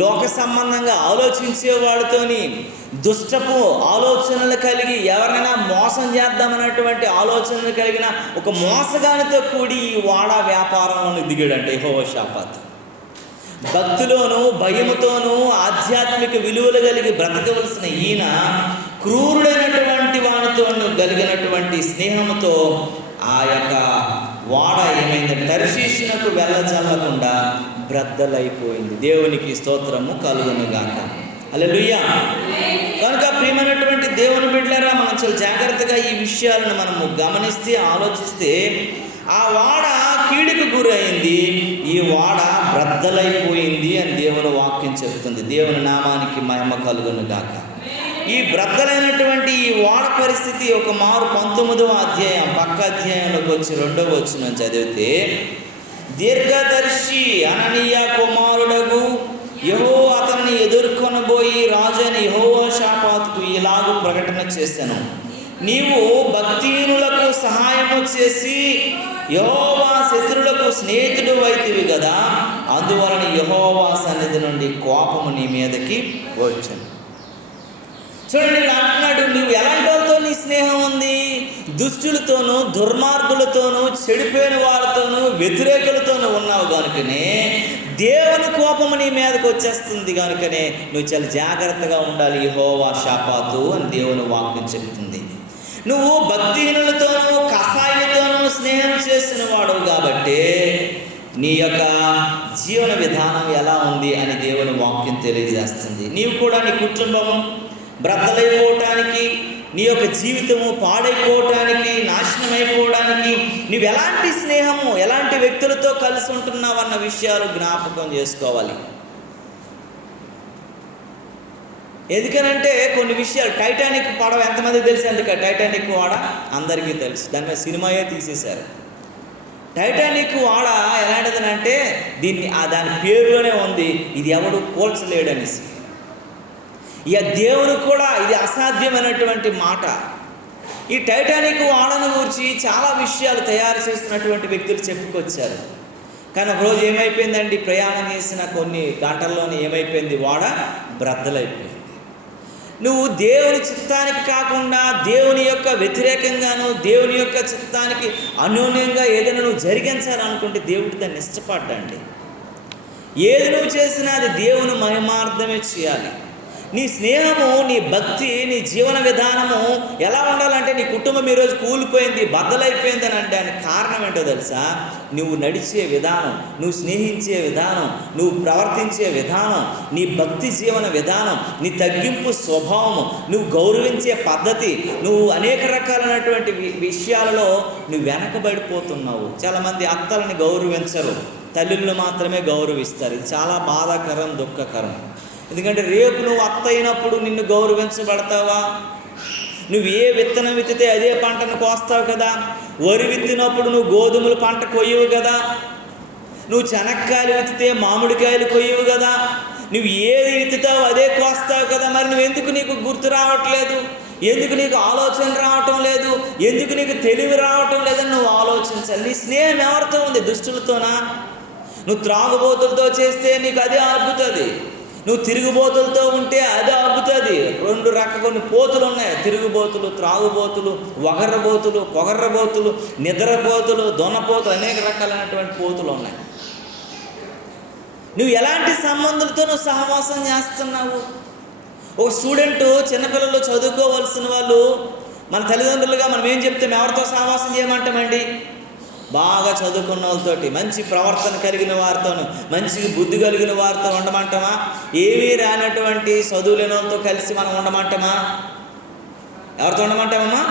లోక సంబంధంగా ఆలోచించేవాడితోని, దుష్టపు ఆలోచనలు కలిగి ఎవరైనా మోసం చేద్దామన్నటువంటి ఆలోచనలు కలిగిన ఒక మోసగానితో కూడి ఈ వాడా వ్యాపారంలోకి దిగాడంటే యెహోషాపాతు. భక్తిలోను భయముతోనూ ఆధ్యాత్మిక విలువలు కలిగి బ్రతకవలసిన ఈయన క్రూరుడైనటువంటి వానితో కలిగినటువంటి స్నేహంతో ఆ యొక్క వాడ ఏమైందంటే తర్షీషునకు వెళ్ళజల్లకుండా బ్రద్దలైపోయింది. దేవునికి స్తోత్రము కలుగునుగాక. హల్లెలూయా. కనుక ప్రియమైనటువంటి దేవుని బిడ్డలారా, మనం చాలా జాగ్రత్తగా ఈ విషయాలను మనము గమనిస్తే ఆలోచిస్తే ఆ వాడ కీడుకు గురైంది, ఈ వాడ బ్రద్దలైపోయింది అని దేవుని వాక్యం చెబుతుంది. దేవుని నామానికి మహిమ కలుగునుగాక. ఈ బ్రద్దలైనటువంటి ఈ వాడ పరిస్థితి ఒక మారు 19వ అధ్యాయం పక్క అధ్యాయంలోకి వచ్చి 2వ వచనం చదివితే, దీర్ఘదర్శి అననీయ కుమారుడగు యెహోవా అతన్ని ఎదుర్కొనబోయి రాజైన యెహోషాపాతుకు ఇలాగూ ప్రకటన చేశాను, నీవు భక్తిహీనులకు సహాయము చేసి యెహోవా శత్రులకు స్నేహితుడు అయితివి కదా, అందువలన యెహోవా సన్నిధి నుండి కోపము నీ మీదకి వచ్చును. చూడండి, ఇక్కడ అంటున్నాడు, నువ్వు ఎలాంటి వాళ్ళతో నీ స్నేహం ఉంది? దుష్టులతోనూ, దుర్మార్గులతోనూ, చెడిపోయిన వాళ్ళతోనూ, వ్యతిరేకులతోనూ ఉన్నావు కనుకనే దేవుని కోపము నీ మీదకి వచ్చేస్తుంది. కనుకనే నువ్వు చాలా జాగ్రత్తగా ఉండాలి. యెహోవా షాపాతు అని దేవుని వాక్యం చెప్తుంది. నువ్వు భక్తిహీనులతోనూ, కసాయిలతోనూ స్నేహం చేసిన వాడు కాబట్టి నీ యొక్క జీవన విధానం ఎలా ఉంది అని దేవుని వాక్యం తెలియజేస్తుంది. నీవు కూడా నీ కుటుంబం బ్రద్దలైపోవటానికి, నీ యొక్క జీవితము పాడైపోవటానికి, నాశనం అయిపోవడానికి నువ్వు ఎలాంటి స్నేహము, ఎలాంటి వ్యక్తులతో కలిసి ఉంటున్నావు అన్న విషయాలు జ్ఞాపకం చేసుకోవాలి. ఎందుకనంటే కొన్ని విషయాలు, టైటానిక్ పడవ ఎంతమందికి తెలుసు? అందుకే టైటానిక్ వాడ అందరికీ తెలుసు, దాని మీద సినిమాయే తీసేశారు. టైటానిక్ వాడ ఎలాంటిదనంటే దాని పేరులోనే ఉంది, ఇది ఎవడు పోల్చలేడనేసి. ఇక దేవుడు కూడా ఇది అసాధ్యమైనటువంటి మాట. ఈ టైటానిక్ వాడను గురించి చాలా విషయాలు తయారు చేస్తున్నటువంటి వ్యక్తులు చెప్పుకొచ్చారు. కానీ ఒకరోజు ఏమైపోయిందండి, ప్రయాణం చేసిన కొన్ని గంటల్లోనే ఏమైపోయింది, వాడ బ్రద్దలైపోయింది. నువ్వు దేవుని చిత్తానికి కాకుండా దేవుని యొక్క వ్యతిరేకంగాను, దేవుని యొక్క చిత్తానికి అన్యోన్యంగా ఏదైనా నువ్వు జరిగించాలనుకుంటే దేవుడు దాన్ని ఇష్టపడ్డండి. ఏది నువ్వు చేసినా అది దేవుని మహిమార్థమే చేయాలి. నీ స్నేహము, నీ భక్తి, నీ జీవన విధానము ఎలా ఉండాలంటే, నీ కుటుంబం ఈరోజు కూలిపోయింది, బద్దలైపోయింది అని అంటే దానికి కారణం ఏంటో తెలుసా? నువ్వు నడిచే విధానం, నువ్వు స్నేహించే విధానం, నువ్వు ప్రవర్తించే విధానం, నీ భక్తి జీవన విధానం, నీ తగ్గింపు స్వభావము, నువ్వు గౌరవించే పద్ధతి, నువ్వు అనేక రకాలైనటువంటి విషయాలలో నువ్వు వెనకబడిపోతున్నావు. చాలామంది అత్తలని గౌరవించరు, తల్లులను మాత్రమే గౌరవిస్తారు. ఇది చాలా బాధాకరం, దుఃఖకరం. ఎందుకంటే రేపు నువ్వు అత్త అయినప్పుడు నిన్ను గౌరవించబడతావా? నువ్వు ఏ విత్తనం విత్తితే అదే పంటను కోస్తావు కదా. వరి విత్తినప్పుడు నువ్వు గోధుమలు పంట కొయ్యవు కదా. నువ్వు చెనక్కాయలు విత్తితే మామిడికాయలు కొయ్యవు కదా. నువ్వు ఏది విత్తుతావు అదే కోస్తావు కదా. మరి నువ్వెందుకు నీకు గుర్తు రావట్లేదు? ఎందుకు నీకు ఆలోచన రావటం లేదు? ఎందుకు నీకు తెలివి రావటం లేదని నువ్వు ఆలోచించాలి. నీ స్నేహం ఎవరితో ఉంది? దుష్టులతోనా? నువ్వు త్రాగుబోతులతో చేస్తే నీకు అదే అబ్బుతుంది. నువ్వు తిరుగుబోతులతో ఉంటే అదే అబ్బుతుంది. కొన్ని పోతులు ఉన్నాయి, తిరుగుబోతులు, త్రాగుబోతులు, వగర్రబోతులు, పొగర్రబోతులు, నిద్రపోతులు, దొనపోతులు, అనేక రకాలైనటువంటి పోతులు ఉన్నాయి. నువ్వు ఎలాంటి సంబంధులతో నువ్వు సహవాసం చేస్తున్నావు? ఒక స్టూడెంటు, చిన్నపిల్లలు చదువుకోవలసిన వాళ్ళు, మన తల్లిదండ్రులుగా మనం ఏం చెప్తాం? ఎవరితో సహవాసం చేయమంటామండి? బాగా చదువుకున్న వాళ్ళతోటి, మంచి ప్రవర్తన కలిగిన వారితోను, మంచి బుద్ధి కలిగిన వారితో ఉండమంటామా? ఏమీ రానటువంటి చదువు లేని వాళ్ళతో కలిసి మనం ఉండమంటామా? ఎవరితో ఉండమంటామమ్మా?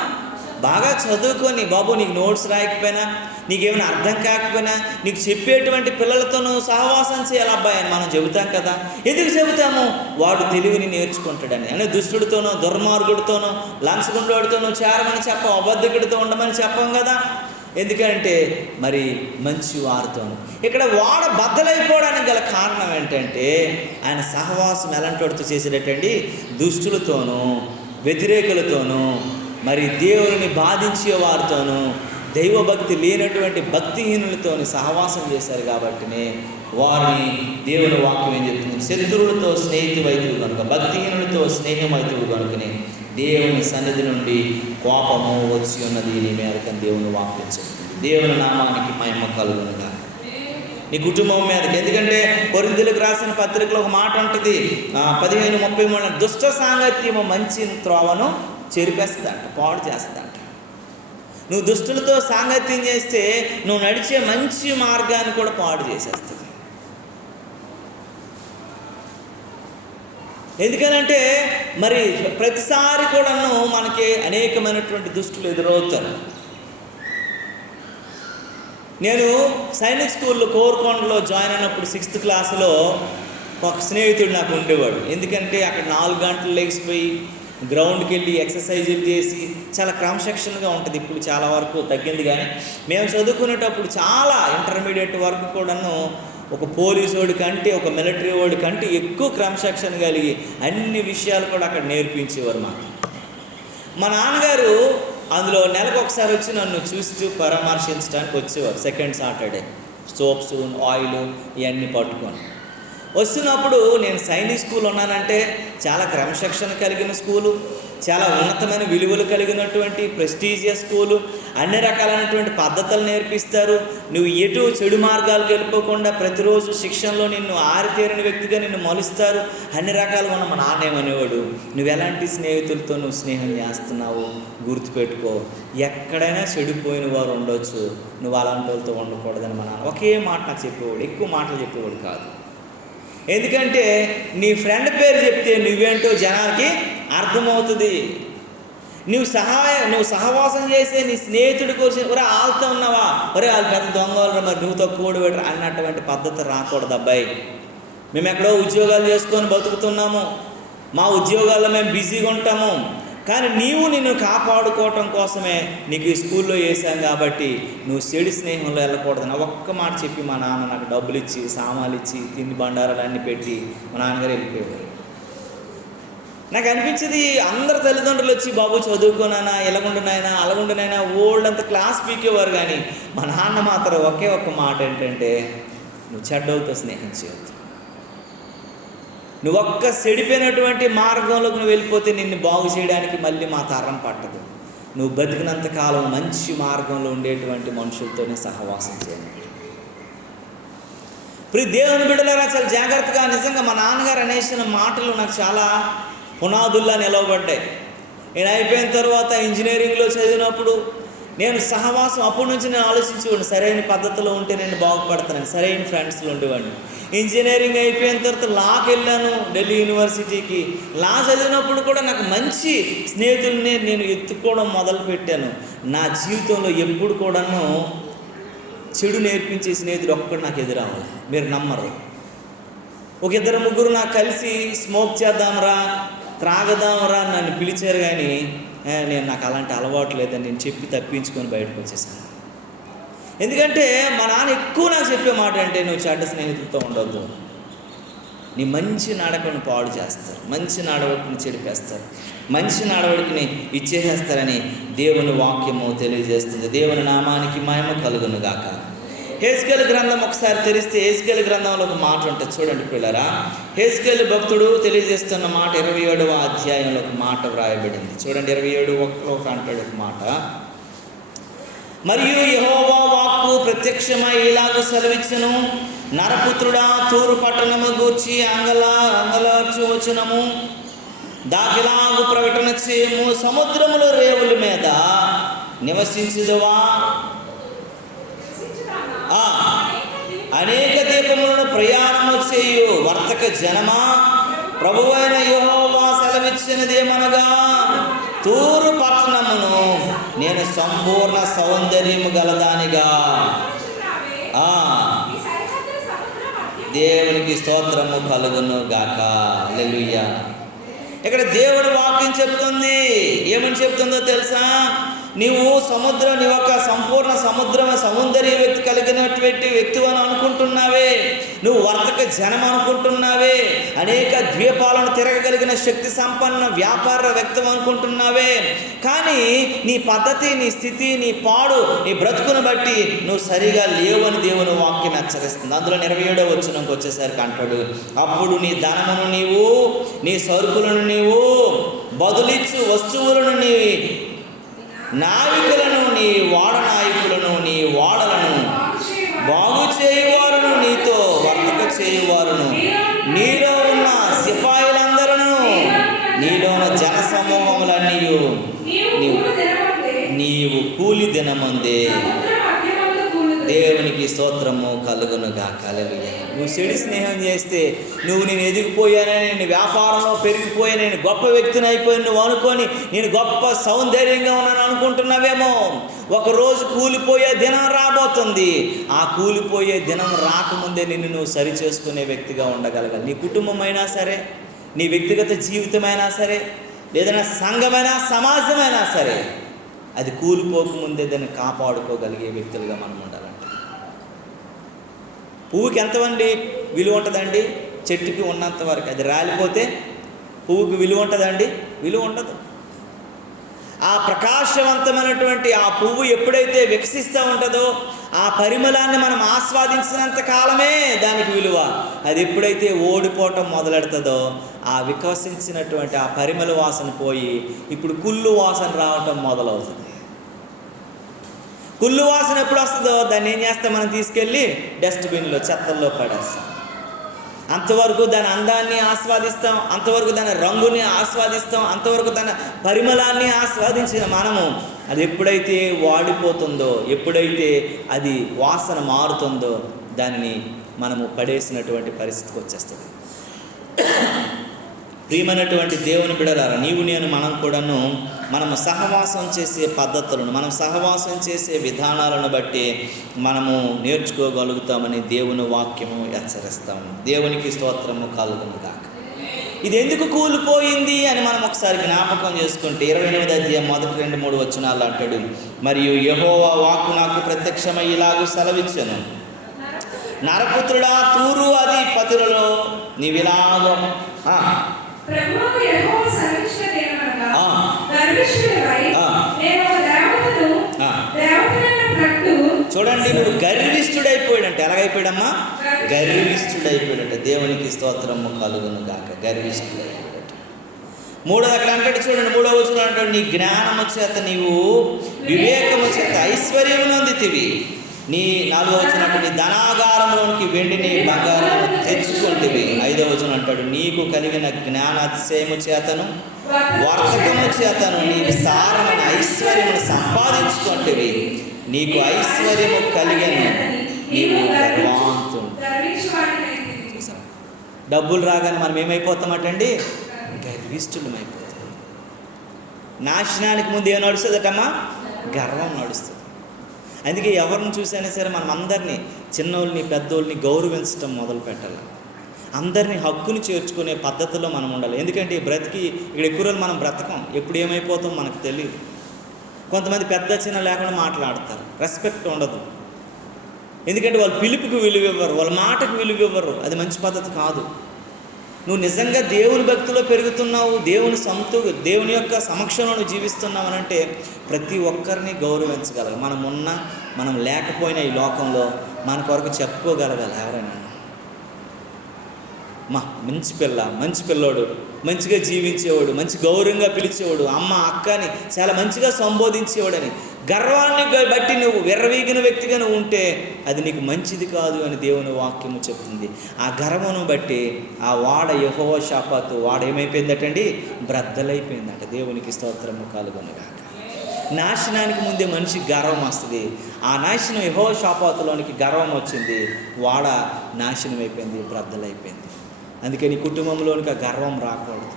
బాగా చదువుకొని, బాబు నీకు నోట్స్ రాయకపోయినా, నీకేమైనా అర్థం కాకపోయినా, నీకు చెప్పేటువంటి పిల్లలతోనూ సహవాసం చేయాలి అబ్బాయి అని మనం చెబుతాం కదా. ఎందుకు చెబుతాము? వాడు తెలివిని నేర్చుకుంటాడని. అంటే దుష్టుడితోనో, దుర్మార్గుడితోనో, లంచగొండోడితోనో చేరమని చెప్పం, అబద్ధికుడితో ఉండమని చెప్పం కదా. ఎందుకంటే మరి మంచి వారితోను. ఇక్కడ వాడ బద్దలైపోవడానికి గల కారణం ఏంటంటే, ఆయన సహవాసం ఎలాంటి వాడితో చేసేటండి? దుష్టులతోనూ, వ్యతిరేకులతోనూ, మరి దేవుని బాధించే వారితోనూ, దైవభక్తి లేనటువంటి భక్తిహీనులతోని సహవాసం చేశారు. కాబట్టినే వారిని దేవుని వాక్యం ఏం చెప్తుంది? శత్రువులతో స్నేహితువైతువు కనుక, భక్తిహీనులతో స్నేహమైతువు కనుకనే దేవుని సన్నిధి నుండి కోపము వచ్చి ఉన్నది నీ మీదకని దేవుని వాక్యం చెప్తుంది. దేవుని నామానికి మహిమ కలుగునుగా నీ కుటుంబం మీదకి. ఎందుకంటే కొరింథీయులకు రాసిన పత్రికలో ఒక మాట ఉంటుంది, 15:33, దుష్ట సాంగత్యము మంచి త్రోవను చెరిపేస్తుందంట, పాడు చేస్తుందంట. నువ్వు దుష్టులతో సాంగత్యం చేస్తే నువ్వు నడిచే మంచి మార్గాన్ని కూడా పాడు చేసేస్తుంది. ఎందుకనంటే మరి ప్రతిసారి కూడాను మనకి అనేకమైనటువంటి దుష్టులు ఎదురవుతారు. నేను సైనిక్ స్కూల్లో కోరుకొండలో జాయిన్ అయినప్పుడు 6th క్లాస్లో ఒక స్నేహితుడు నాకు ఉండేవాడు. ఎందుకంటే అక్కడ 4 గంటలు లేచిపోయి గ్రౌండ్కి వెళ్ళి ఎక్సర్సైజులు చేసి చాలా క్రమశిక్షణగా ఉంటుంది. ఇప్పుడు చాలా వరకు తగ్గింది. కానీ మేము చదువుకునేటప్పుడు చాలా ఇంటర్మీడియట్ వరకు కూడాను ఒక పోలీసు వాడి కంటే, ఒక మిలిటరీ వాడి కంటే ఎక్కువ క్రమశిక్షణ కలిగి అన్ని విషయాలు కూడా అక్కడ నేర్పించేవారు మాకు. మా నాన్నగారు అందులో నెలకు ఒకసారి వచ్చి నన్ను చూస్తూ పరామర్శించడానికి వచ్చేవారు. సెకండ్ సాటర్డే సోప్స్, ఆయిల్ ఇవన్నీ పట్టుకొని వస్తున్నప్పుడు, నేను సైనిక్ స్కూల్ ఉన్నానంటే చాలా క్రమశిక్షణ కలిగిన స్కూలు, చాలా ఉన్నతమైన విలువలు కలిగినటువంటి ప్రెస్టీజియస్ స్కూలు, అన్ని రకాలైనటువంటి పద్ధతులు నేర్పిస్తారు. నువ్వు ఎటు చెడు మార్గాలకు వెళ్ళిపోకుండా ప్రతిరోజు శిక్షణలో నిన్ను ఆరితేరిన వ్యక్తిగా నిన్ను మలుస్తారు. అన్ని రకాలుగా ఉన్న మా నాన్న ఏమనేవాడు, నువ్వు ఎలాంటి స్నేహితులతో నువ్వు స్నేహం చేస్తున్నావు గుర్తుపెట్టుకో, ఎక్కడైనా చెడిపోయిన వారు ఉండొచ్చు, నువ్వు అలాంటి వాళ్ళతో ఉండకూడదని మా నాన్న ఒకే మాట నాకు చెప్పేవాడు. ఎక్కువ మాటలు చెప్పేవాడు కాదు. ఎందుకంటే నీ ఫ్రెండ్ పేరు చెప్తే నువ్వేంటో జనానికి అర్థమవుతుంది. నువ్వు సహవాసం చేసే నీ స్నేహితుడి కోసం ఒరే వాళ్ళతో ఉన్నావా, ఒరే వాళ్ళు పెద్ద దొంగలు మరి నువ్వు తక్కువ పెట్టరు అన్నటువంటి పద్ధతి రాకూడదు అబ్బాయి. మేము ఎక్కడో ఉద్యోగాలు చేసుకొని బతుకుతున్నాము, మా ఉద్యోగాల్లో మేము బిజీగా ఉంటాము, కానీ నీవు నిన్ను కాపాడుకోవటం కోసమే నీకు ఈ స్కూల్లో వేసాం కాబట్టి నువ్వు చెడు స్నేహంలో వెళ్ళకూడదని ఒక్క మాట చెప్పి మా నాన్న నాకు డబ్బులు ఇచ్చి, సామాన్లు ఇచ్చి, తిండి బండారాలు అన్నీ పెట్టి మా నాన్నగారు వెళ్ళిపోయేవారు. నాకు అనిపించేది, అందరు తల్లిదండ్రులు వచ్చి బాబు చదువుకోనైనా, ఇలాగుండునైనా, అలాగుండునైనా ఓల్డంతా క్లాస్ పీకేవారు, కానీ మా నాన్న మాత్రం ఒకే ఒక్క మాట ఏంటంటే, నువ్వు చెడ్డలతో స్నేహం చేయొద్దు. నువ్వు ఒక్క చెడిపోయినటువంటి మార్గంలోకి నువ్వు వెళ్ళిపోతే నిన్ను బాగు చేయడానికి మళ్ళీ మా తరం పట్టదు. నువ్వు బతికినంతకాలం మంచి మార్గంలో ఉండేటువంటి మనుషులతోనే సహవాసం చేయాలి. ఇప్పుడు దేవుని బిడ్డలారా చాలా జాగ్రత్తగా, నిజంగా మా నాన్నగారు అనేసిన మాటలు నాకు చాలా పునాదుల్లా నిలవబడ్డాయి. నేను అయిపోయిన తర్వాత ఇంజనీరింగ్లో చదివినప్పుడు నేను సహవాసం అప్పటి నుంచి నేను ఆలోచించేవాడిని, సరైన పద్ధతిలో ఉంటే నేను బాగుపడతానని, సరైన ఫ్రెండ్స్లో ఉండేవాడిని. ఇంజనీరింగ్ అయిపోయిన తర్వాత లాకి వెళ్ళాను, ఢిల్లీ యూనివర్సిటీకి. లా చదివినప్పుడు కూడా నాకు మంచి స్నేహితుల్ని నేను ఎత్తుకోవడం మొదలుపెట్టాను. నా జీవితంలో ఎప్పుడు కూడాను చెడు నేర్పించే స్నేహితుడు ఒక్కడు నాకు ఎదురవ్వాలి. మీరు నమ్మరు. ఒక ఇద్దరు ముగ్గురు నాకు కలిసి స్మోక్ చేద్దాంరా, త్రాగదాంరా నన్ను పిలిచారు, కానీ నాకు అలాంటి అలవాటు లేదని నేను చెప్పి తప్పించుకొని బయటకు వచ్చేసాను. ఎందుకంటే మా నాన్న ఎక్కువ నాకు చెప్పే మాట అంటే, నువ్వు చెడ్డ స్నేహితులతో ఉండొద్దు, నీ మంచి నడకను పాడు చేస్తారు, మంచి నడవడికని చెడిపేస్తారు, మంచి నడవడికని ఇచ్చేసేస్తారని దేవుని వాక్యము తెలియజేస్తుంది. దేవుని నామానికి మహిమ కలుగును గాక. హెజ్కేలు గ్రంథం ఒకసారి తెరిస్తే హెజ్కేలు గ్రంథంలో ఒక మాట ఉంటుంది, చూడండి పిల్లరా. హెజ్కేలు భక్తుడు తెలియజేస్తున్న మాట 27వ అధ్యాయంలో ఒక మాట వ్రాయబడింది. చూడండి 27:1 అంటాడు ఒక మాట. మరియు యెహోవా వాక్కు ప్రత్యక్షమై ఇలాగ సెలవిచ్చెను, నరపుత్రుడా, తూరు పట్టణము గూర్చి అంగలార్చు వచనము దాకిలాగు ప్రకటన చేయము. సముద్రముల రేవుల మీద నివసించుదువా, అనేక దీపములను ప్రయాణము చేయు వర్తక జనమా, ప్రభువైన యెహోవా సెలవిచ్చినదేమనగా, తూరు పట్టణమును నేను సంపూర్ణ సౌందర్యము గలదానిగా. దేవునికి స్తోత్రము కలుగును గాక. హల్లెలూయా. ఇక్కడ దేవుని వాక్యం చెప్తుంది. ఏమని చెప్తుందో తెలుసా? నీ ఒక సంపూర్ణ సౌందర్య వ్యక్తి కలిగినటువంటి వ్యక్తి అని అనుకుంటున్నావే, నువ్వు వర్తక జనం అనుకుంటున్నావే, అనేక ద్వీపాలను తిరగగలిగిన శక్తి సంపన్న వ్యాపార వ్యక్తి అనుకుంటున్నావే, కానీ నీ పద్ధతి, నీ స్థితి, నీ పాడు, నీ బ్రతుకును బట్టి నువ్వు సరిగా లేవని దేవుని వాక్యం హెచ్చరిస్తుంది. అందులో 27వ వచనంకి వచ్చేసరికి అంటాడు, అప్పుడు నీ ధనమును నీవు, నీ సరుకులను నీవు బదులిచ్చు వస్తువులను నీ నాయకులను, నీ వాడ నాయకులను, నీ వాడలను బాగు చేయువారును, నీతో వర్తక చేయువారును, నీలో ఉన్న సిపాయిలందరూ, నీలో ఉన్న జన సమూహములన్నీ నీవు కూలి దినమందే. దేవునికి స్తోత్రము కలుగును గాక. హల్లెలూయా. నువ్వు చెడు స్నేహం చేస్తే నేను ఎదిగిపోయానని, నేను వ్యాపారంలో పెరిగిపోయాను, నేను గొప్ప వ్యక్తిని అయిపోయాను నువ్వు అనుకొని, నేను గొప్ప సౌందర్యంగా ఉన్నాను అనుకుంటున్నావేమో. ఒకరోజు కూలిపోయే దినం రాబోతుంది. ఆ కూలిపోయే దినం రాకముందే నువ్వు సరి చేసుకునే వ్యక్తిగా ఉండగలగాలి. నీ కుటుంబమైనా సరే, నీ వ్యక్తిగత జీవితమైనా సరే, ఏదైనా సంఘమైనా సమాజమైనా సరే, అది కూలిపోకముందే దాన్ని కాపాడుకోగలిగే వ్యక్తులుగా మనం ఉండాలంట. పువ్వుకి ఎంతమంది విలువ ఉంటుందండి? చెట్టుకి ఉన్నంత వరకు. అది రాలిపోతే పువ్వుకి విలువ ఉంటుందండి? విలువ ఉండదు. ఆ ప్రకాశవంతమైనటువంటి ఆ పువ్వు ఎప్పుడైతే వికసిస్తూ ఉంటుందో ఆ పరిమళాన్ని మనం ఆస్వాదించినంత కాలమే దానికి విలువ. అది ఎప్పుడైతే ఓడిపోవటం మొదలెడుతుందో ఆ వికసించినటువంటి ఆ పరిమళ వాసన పోయి ఇప్పుడు కుళ్ళు వాసన రావటం మొదలవుతుంది. కుళ్ళు వాసన ఎప్పుడు వస్తుందో దాన్ని ఏం చేస్తాం, మనం తీసుకెళ్ళి డస్ట్బిన్లో చెత్తల్లో పడేస్తాం. అంతవరకు దాని అందాన్ని ఆస్వాదిస్తాం, అంతవరకు దాని రంగుని ఆస్వాదిస్తాం, అంతవరకు దాని పరిమళాన్ని ఆస్వాదించిన మనము అది ఎప్పుడైతే వాడిపోతుందో, ఎప్పుడైతే అది వాసన మారుతుందో దానిని మనము పడేసినటువంటి పరిస్థితికి వచ్చేస్తుంది. ప్రియమైనటువంటి దేవుని బిడ్డలారా, నీవు నేను మనం కూడాను మనము సహవాసం చేసే పద్ధతులను, మనం సహవాసం చేసే విధానాలను బట్టి మనము నేర్చుకోగలుగుతామని దేవుని వాక్యము హెచ్చరిస్తాము. దేవునికి స్తోత్రము కలుగునుగాక. ఇది ఎందుకు కూలిపోయింది అని మనం ఒకసారి జ్ఞాపకం చేసుకుంటే 28వ అధ్యాయం 1-2-3 వచనాలు అంటాడు, మరియు యెహోవా వాక్కు నాకు ప్రత్యక్షమై ఇలాగూ సెలవిచ్చెను, నరపుత్రుడా, తూరు అది పతులలో నీవిలాగో చూడండి, నువ్వు గర్విష్ఠుడైపోయాడంట. ఎలాగైపోయాడమ్మా? గర్విష్ఠుడైపోయాడంట. దేవునికి స్తోత్రము కలుగును గాక. గర్విష్ఠుడైపోయాడట. 3వ అక్కడ అంటాడు చూడండి, 3వ వచనం అంటాడు, నీ జ్ఞానము చేత నీవు వివేకము చేత ఐశ్వర్యము నొందితివి. నీ 4వ వచనం అంటాడు, నీ ధనాగారంలోనికి వెండిని బంగారము తెచ్చుకుంటివి. 5వ వచనం అంటాడు, నీకు కలిగిన జ్ఞానాతిశయము చేతను వర్తకము చేతను నీ విస్తారమైన ఐశ్వర్యమును సంపాదించుకుంటివి. నీకు ఐశ్వర్యము కలిగను, నీవు గర్వాంతుడు. డబ్బులు రాగానే మనం ఏమైపోతామటండి? గర్విష్ఠులమైపోతాం. నాశనానికి ముందు ఏం నడుస్తుందటమ్మా? గర్వం నడుస్తుంది. అందుకే ఎవరిని చూసైనా సరే మనం అందరినీ, చిన్నోళ్ళని పెద్దోళ్ళని గౌరవించడం మొదలు పెట్టాలి. అందరినీ హక్కుని చేర్చుకునే పద్ధతిలో మనం ఉండాలి. ఎందుకంటే బ్రతికి ఇక్కడ ఎక్కువ రోజులు మనం బ్రతకం, ఎప్పుడు ఏమైపోతాం మనకు తెలియదు. కొంతమంది పెద్ద చిన్న లేకుండా మాట్లాడతారు, రెస్పెక్ట్ ఉండదు. ఎందుకంటే వాళ్ళు పిలుపుకి విలువ ఇవ్వరు, వాళ్ళ మాటకు విలువ ఇవ్వరు. అది మంచి పద్ధతి కాదు. నువ్వు నిజంగా దేవుని భక్తిలో పెరుగుతున్నావు, దేవుని యొక్క సమక్షంలో నువ్వు జీవిస్తున్నావు అనంటే ప్రతి ఒక్కరిని గౌరవించగలరు. మనం ఉన్నా మనం లేకపోయినా ఈ లోకంలో మన కొరకు చెప్పుకోగలగాలి. ఎవరైనా మంచి పిల్ల, మంచి పిల్లోడు, మంచిగా జీవించేవాడు, మంచి గౌరవంగా పిలిచేవాడు, అమ్మ అక్కని చాలా మంచిగా సంబోధించేవాడని గర్వాన్ని బట్టి నువ్వు విర్రవీగిన వ్యక్తిగా నువ్వు ఉంటే అది నీకు మంచిది కాదు అని దేవుని వాక్యము చెప్తుంది. ఆ గర్వమును బట్టి ఆ వాడ యెహోషాపాతు వాడ ఏమైపోయిందటండి? బ్రద్దలైపోయిందట. దేవునికి స్తోత్రము కలుగునుగాక. నాశనానికి ముందే మనిషి గర్వం వస్తుంది. ఆ నాశనం యెహోషాపాతులోనికి గర్వం వచ్చింది, వాడ నాశనం అయిపోయింది, బ్రద్దలైపోయింది. అందుకే నీ కుటుంబంలోనికి ఆ గర్వం రాకూడదు,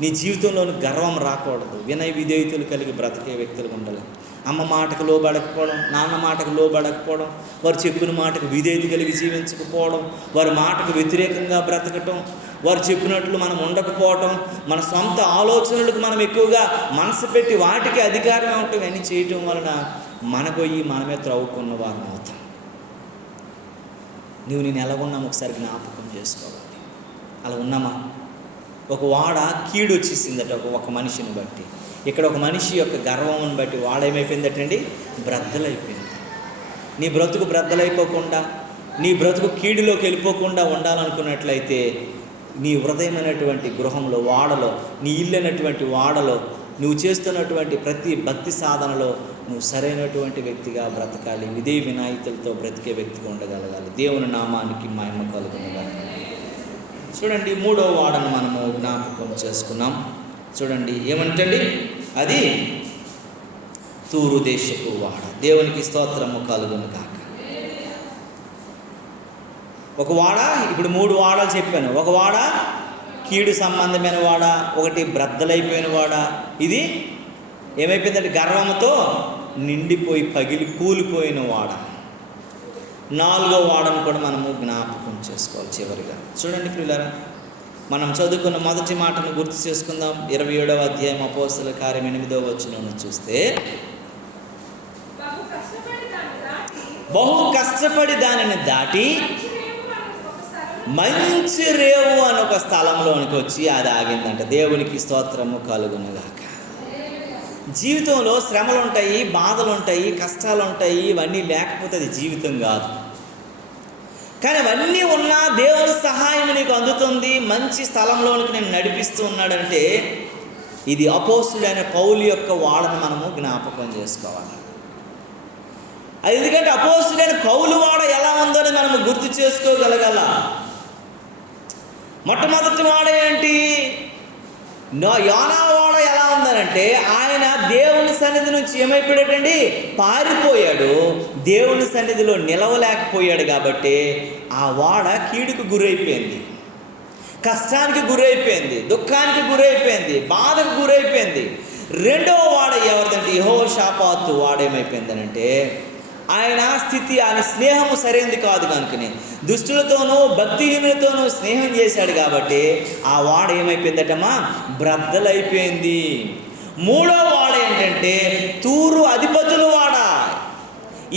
నీ జీవితంలోని గర్వం రాకూడదు. వినయ విధేయతలు కలిగి బ్రతికే వ్యక్తులు ఉండాలి. అమ్మ మాటకు లోబడకపోవడం, నాన్న మాటకు లోబడకపోవడం, వారు చెప్పిన మాటకు విధేయత కలిగి జీవించకపోవడం, వారి మాటకు వ్యతిరేకంగా బ్రతకటం, వారు చెప్పినట్లు మనం ఉండకపోవటం, మన సొంత ఆలోచనలకు మనం ఎక్కువగా మనసు పెట్టి వాటికి అధికారం ఇవ్వటం అని చేయటం వలన మనమే త్రవ్వుకున్న వారు అవుతాం. నేను ఎలా ఉన్నాము ఒకసారి జ్ఞాపకం చేసుకోవాలి. అలా ఉన్నామా? ఒక వాడ కీడు వచ్చేసిందట ఒక మనిషిని బట్టి. ఇక్కడ ఒక మనిషి యొక్క గర్వం బట్టి వాడేమైపోయిందటండి? బ్రద్దలైపోయింది. నీ బ్రతుకు బ్రద్దలైపోకుండా, నీ బ్రతుకు కీడులోకి వెళ్ళిపోకుండా ఉండాలనుకున్నట్లయితే నీ హృదయమైనటువంటి గృహంలో, వాడలో, నీ ఇల్లు అనేటువంటి వాడలో నువ్వు చేస్తున్నటువంటి ప్రతి భక్తి సాధనలో నువ్వు సరైనటువంటి వ్యక్తిగా బ్రతకాలి. విధేయ వినాయకులతో బ్రతికే వ్యక్తిగా ఉండగలగాలి. దేవుని నామానికి మహిమ కలుగునుగాక. చూడండి, 3వ వాడను మనము జ్ఞాపకం చేసుకున్నాం. చూడండి ఏమంటండి? అది తూరు దేశపు వాడ. దేవునికి స్తోత్రము కలుగునుగాక. ఒక వాడ, ఇప్పుడు 3 వాడలు చెప్పాను. ఒక వాడ కీడు సంబంధమైన వాడ, ఒకటి బ్రద్దలైపోయిన వాడ, ఇది ఏమైపోయిందంటే గర్వంతో నిండిపోయి పగిలి కూలిపోయిన వాడ. 4వ వాడను కూడా మనము జ్ఞాపకం చేసుకోవాలి. చివరిగా చూడండి ప్రియులారా, మనం చదువుకున్న మొదటి మాటను గుర్తు చేసుకుందాం. 27వ అధ్యాయం అపోస్తలుల కార్యం 8వ వచనం చూస్తే, బహు కష్టపడి దానిని దాటి మంచి రేవు అని ఒక స్థలంలోనికి వచ్చి అది ఆగిందంట. దేవునికి స్తోత్రము కలుగునుగాక. జీవితంలో శ్రమలు ఉంటాయి, బాధలు ఉంటాయి, కష్టాలు ఉంటాయి. ఇవన్నీ లేకపోతే అది జీవితం కాదు. కానీ అవన్నీ ఉన్నా దేవుని సహాయం నీకు అందుతుంది, మంచి స్థలంలోనికి నేను నడిపిస్తూ ఉన్నాడంటే ఇది అపోస్తుడైన పౌలు యొక్క వాడను మనము జ్ఞాపకం చేసుకోవాలి. ఎందుకంటే అపోస్తుడైన పౌలు వాడ ఎలా ఉందని మనము గుర్తు చేసుకోగలగాల. మొట్టమొదటి వాడ ఏంటి? యోనా వాడ ఎలా ఉందనంటే ఆయన దేవుని సన్నిధి నుంచి ఏమైపోయాడండి? పారిపోయాడు. దేవుని సన్నిధిలో నిలవలేకపోయాడు కాబట్టి ఆ వాడ కీడుకు గురైపోయింది, కష్టానికి గురైపోయింది, దుఃఖానికి గురైపోయింది, బాధకు గురైపోయింది. రెండవ వాడ ఎవరిదంటే యెహోషాపాతు వాడేమైపోయిందనంటే ఆయన స్థితి, ఆయన స్నేహము సరైనది కాదు కనుకనే దుష్టులతోనూ భక్తిహీనులతోనూ స్నేహం చేశాడు కాబట్టి ఆ వాడ ఏమైపోయిందటమ్మా? బ్రద్దలైపోయింది. మూడో వాడ ఏంటంటే తూరు అధిపతుల వాడ.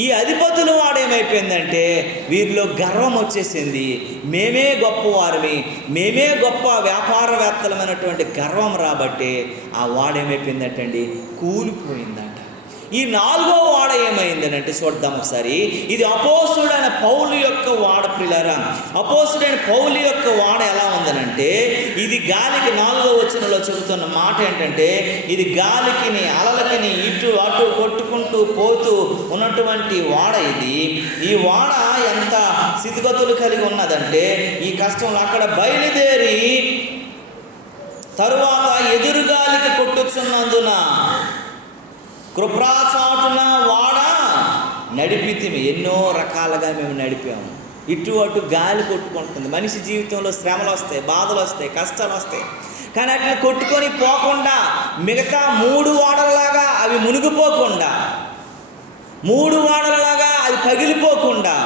ఈ అధిపతుల వాడ ఏమైపోయిందంటే వీరిలో గర్వం వచ్చేసింది. మేమే గొప్పవారిని, మేమే గొప్ప వ్యాపారవేత్తలమైనటువంటి గర్వం రాబట్టి ఆ వాడ ఏమైపోయిందంటండి? కూలిపోయిందంట. ఈ నాలుగో వాడ ఏమైందనంటే చూద్దాం ఒకసారి. ఇది అపోస్తుడైన పౌలు యొక్క వాడ ప్రియులారా. అపోస్తుడైన పౌలు యొక్క వాడ ఎలా ఉందనంటే ఇది గాలికి, 4వ వచనంలో చెబుతున్న మాట ఏంటంటే ఇది గాలికిని అలలకిని ఇటు అటు కొట్టుకుంటూ పోతూ ఉన్నటువంటి వాడ ఇది. ఈ వాడ ఎంత స్థితిగతులు కలిగి ఉన్నదంటే ఈ కష్టంలో అక్కడ బయలుదేరి తరువాత ఎదురుగాలికి కొట్టుచున్నందున కృపాచాటున వాడ నడిపితిమి. ఎన్నో రకాలుగా మేము నడిపాము. ఇటు అటు గాలి కొట్టుకుంటుంది. మనిషి జీవితంలో శ్రమలు వస్తాయి, బాధలు వస్తాయి, కష్టాలు వస్తాయి. కానీ అట్లా కొట్టుకొని పోకుండా మిగతా 3 వాడలలాగా అవి మునిగిపోకుండా, 3 వాడలలాగా అది పగిలిపోకుండా,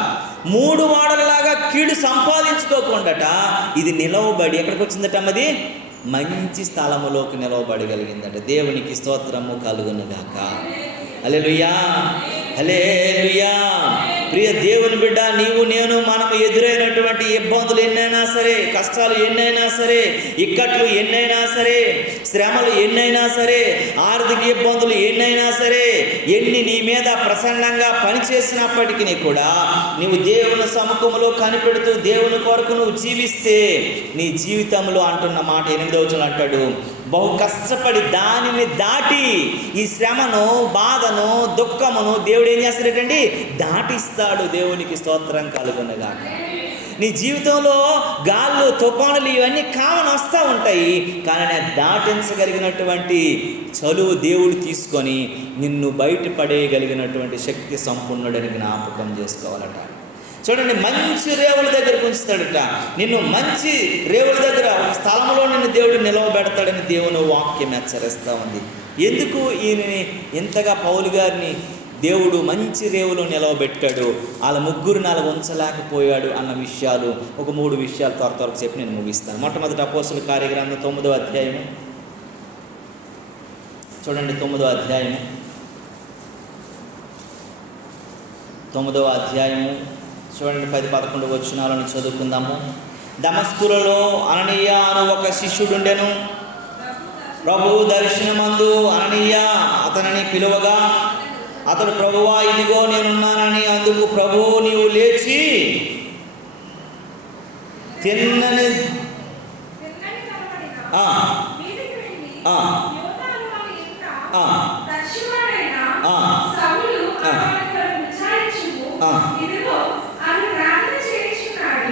3 వాడలలాగా కీడు సంపాదించుకోకుండాట ఇది నిలవబడి ఎక్కడికి వచ్చిందట? అది మంచి స్థలములోకి నిలవబడగలిగిందట. దేవునికి స్తోత్రము కలుగునుగాక. హల్లెలూయా, హల్లెలూయా. ప్రియ దేవుని బిడ్డ, నీవు నేను మనం ఎదురైనటువంటి ఇబ్బందులు ఎన్నైనా సరే, కష్టాలు ఎన్నైనా సరే, ఇక్కట్లు ఎన్నైనా సరే, శ్రమలు ఎన్నైనా సరే, ఆర్థిక ఇబ్బందులు ఎన్నైనా సరే, ఎన్ని నీ మీద ప్రసన్నంగా పనిచేసినప్పటికీ కూడా నీవు దేవుని సముఖంలో కనిపెడుతూ దేవుని కొరకు నువ్వు జీవిస్తే నీ జీవితంలో అంటున్న మాట 8వ వచనం అంటాడు, బహు కష్టపడి దానిని దాటి ఈ శ్రమను, బాధను, దుఃఖమును దేవుడు ఏం చేస్తాడటండి? దాటిస్తాడు. దేవునికి స్తోత్రం కలుగునుగాక. నీ జీవితంలో గాళ్ళు, తుఫానులు ఇవన్నీ కామన్ వస్తూ ఉంటాయి. కానీ దాటించగలిగినటువంటి చలువు దేవుడు తీసుకొని నిన్ను బయటపడేయగలిగినటువంటి శక్తి సంపన్నుడని జ్ఞాపకం చేసుకోవాలట. చూడండి, మంచి రేవుల దగ్గరకు ఉంచుతాడట. నిన్ను మంచి రేవుల దగ్గర ఒక స్థలంలో నిన్ను దేవుడు నిలవబెడతాడని దేవుని వాక్యం హెచ్చరిస్తూ ఉంది. ఎందుకు ఈయనని ఇంతగా పౌలు గారిని దేవుడు మంచి రేవులో నిలవబెట్టాడు, వాళ్ళ 4 ఉంచలేకపోయాడు అన్న విషయాలు, ఒక 3 విషయాలు త్వరగా చెప్పి నేను ముగిస్తాను. మొట్టమొదటి అపోస్తుల కార్యగ్రంథం 9వ అధ్యాయము చూడండి. 9వ అధ్యాయము 9వ అధ్యాయము చూడండి, 10-11 వచనాలను చదువుకుందాము. దమస్కులలో అననీయ అను ఒక శిష్యుడుండెను. ప్రభువు దర్శనమందు అననీయ అతనిని పిలువగా అతడు, ప్రభువా ఇదిగో నేనున్నానని. అందుకు ప్రభువు, నీవు లేచి తిన్నని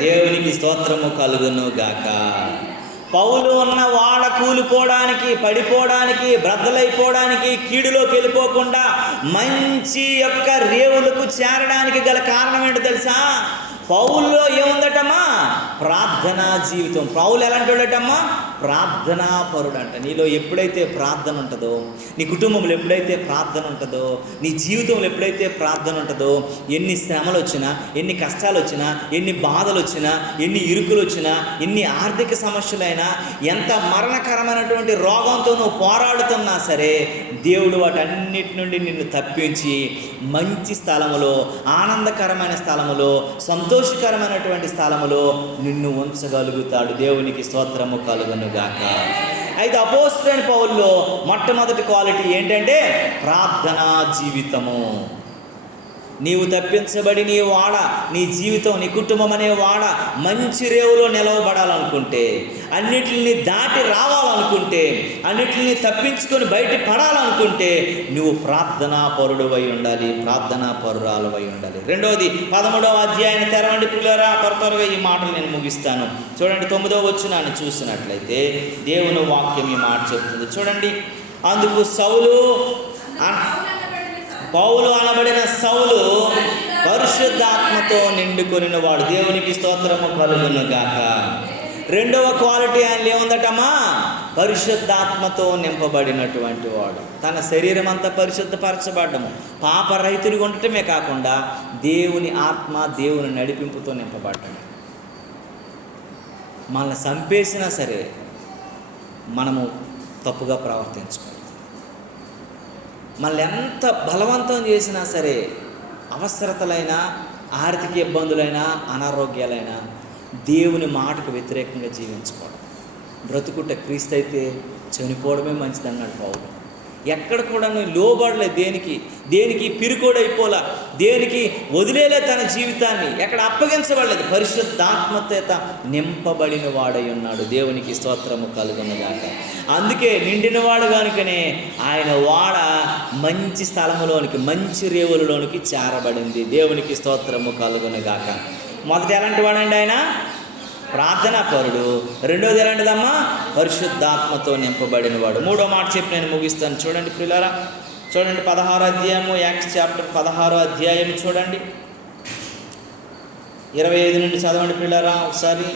దేవునికి స్తోత్రము కలుగును గాక. పౌలు ఉన్న వాడ కూలిపోవడానికి, పడిపోవడానికి, బ్రద్దలైపోవడానికి, కీడులోకి వెళ్ళిపోకుండా మంచి యొక్క రేవులకు చేరడానికి గల కారణం ఏంటో తెలుసా? పౌల్లో ఏముందటమ్మా? ప్రార్థనా జీవితం. పౌలు ఎలాంటి వాడటమ్మా? ప్రార్థనా పరుడంట. నీలో ఎప్పుడైతే ప్రార్థన ఉంటుందో, నీ కుటుంబంలో ఎప్పుడైతే ప్రార్థన ఉంటుందో, నీ జీవితంలో ఎప్పుడైతే ప్రార్థన ఉంటుందో, ఎన్ని శ్రమలు వచ్చినా, ఎన్ని కష్టాలు వచ్చినా, ఎన్ని బాధలు వచ్చినా, ఎన్ని ఇరుకులు వచ్చినా, ఎన్ని ఆర్థిక సమస్యలైనా, ఎంత మరణకరమైనటువంటి రోగంతో నువ్వు పోరాడుతున్నా సరే దేవుడు వాటన్నిటి నుండి నిన్ను తప్పించి మంచి స్థలములో, ఆనందకరమైన స్థలములో, సంతోష సంతోషకరమైనటువంటి స్థలములో నిన్ను ఉంచగలుగుతాడు. దేవునికి స్తోత్రము కలుగునుగాక. అయితే అపోస్తలుడైన పౌలులో మొట్టమొదటి క్వాలిటీ ఏంటంటే ప్రార్థనా జీవితము. నీవు తప్పించబడి నీ వాడ, నీ జీవితం, నీ కుటుంబం అనే వాడ మంచి రేవులో నిలవబడాలనుకుంటే, అన్నిటిని దాటి రావాలనుకుంటే, అన్నిటిని తప్పించుకొని బయట పడాలనుకుంటే నువ్వు ప్రార్థనా పరుడువై ఉండాలి, ప్రార్థనా పరురాలువై ఉండాలి. రెండవది 13వ అధ్యాయాన్ని తెరవండి పిల్లరా. త్వరగా ఈ మాటలు నేను ముగిస్తాను. చూడండి 9వ వచనాన్ని చూసినట్లయితే దేవుని వాక్యం ఈ మాట చెప్తుంది. చూడండి, అందుకు పౌలు అనబడిన సౌలు పరిశుద్ధాత్మతో నిండుకొనిన వాడు. దేవునికి స్తోత్రము కలుగునుగాక. రెండవ క్వాలిటీ ఆయన ఏముందటమ్మా? పరిశుద్ధాత్మతో నింపబడినటువంటి వాడు. తన శరీరం అంతా పరిశుద్ధపరచబడ్డము, పాపరహితుడిగా ఉండటమే కాకుండా దేవుని ఆత్మ, దేవుని నడిపింపుతో నింపబడ్డము. మనల్ని చంపేసినా సరే మనము తప్పుగా ప్రవర్తించుకోవాలి. మనల్ని ఎంత బలవంతం చేసినా సరే, అవసరతలైనా, ఆర్థిక ఇబ్బందులైనా, అనారోగ్యాలైనా దేవుని మాటకు వ్యతిరేకంగా జీవించుకోవడం. బ్రతుకుట క్రీస్తు అయితే చనిపోవడమే మంచిది అన్నాడు పౌలు. ఎక్కడ కూడా లోబడలేదు, దేనికి పిరుకోడైపోలా, దేనికి వదిలేలే తన జీవితాన్ని, ఎక్కడ అప్పగించబడలేదు. పరిశుద్ధాత్మచేత నింపబడిన వాడై ఉన్నాడు. దేవునికి స్తోత్రము కలుగునుగాక. అందుకే నిండినవాడు కనుకనే ఆయన వాడ మంచి స్థలములోనికి, మంచి రేవులలోనికి చేరబడింది. దేవునికి స్తోత్రము కలుగునుగాక. మొదటి ఎలాంటి వాడండి ఆయన? ప్రార్థనా పరుడు. రెండోది ఎలాంటిదమ్మా? పరిశుద్ధాత్మతో నింపబడిన వాడు. మూడో మాట చెప్పి నేను ముగిస్తాను. చూడండి ప్రియులారా, చూడండి 16వ అధ్యాయము, యాక్ట్స్ చాప్టర్ 16వ అధ్యాయం చూడండి, 25 నుండి చదవండి ప్రియులారా ఒకసారి.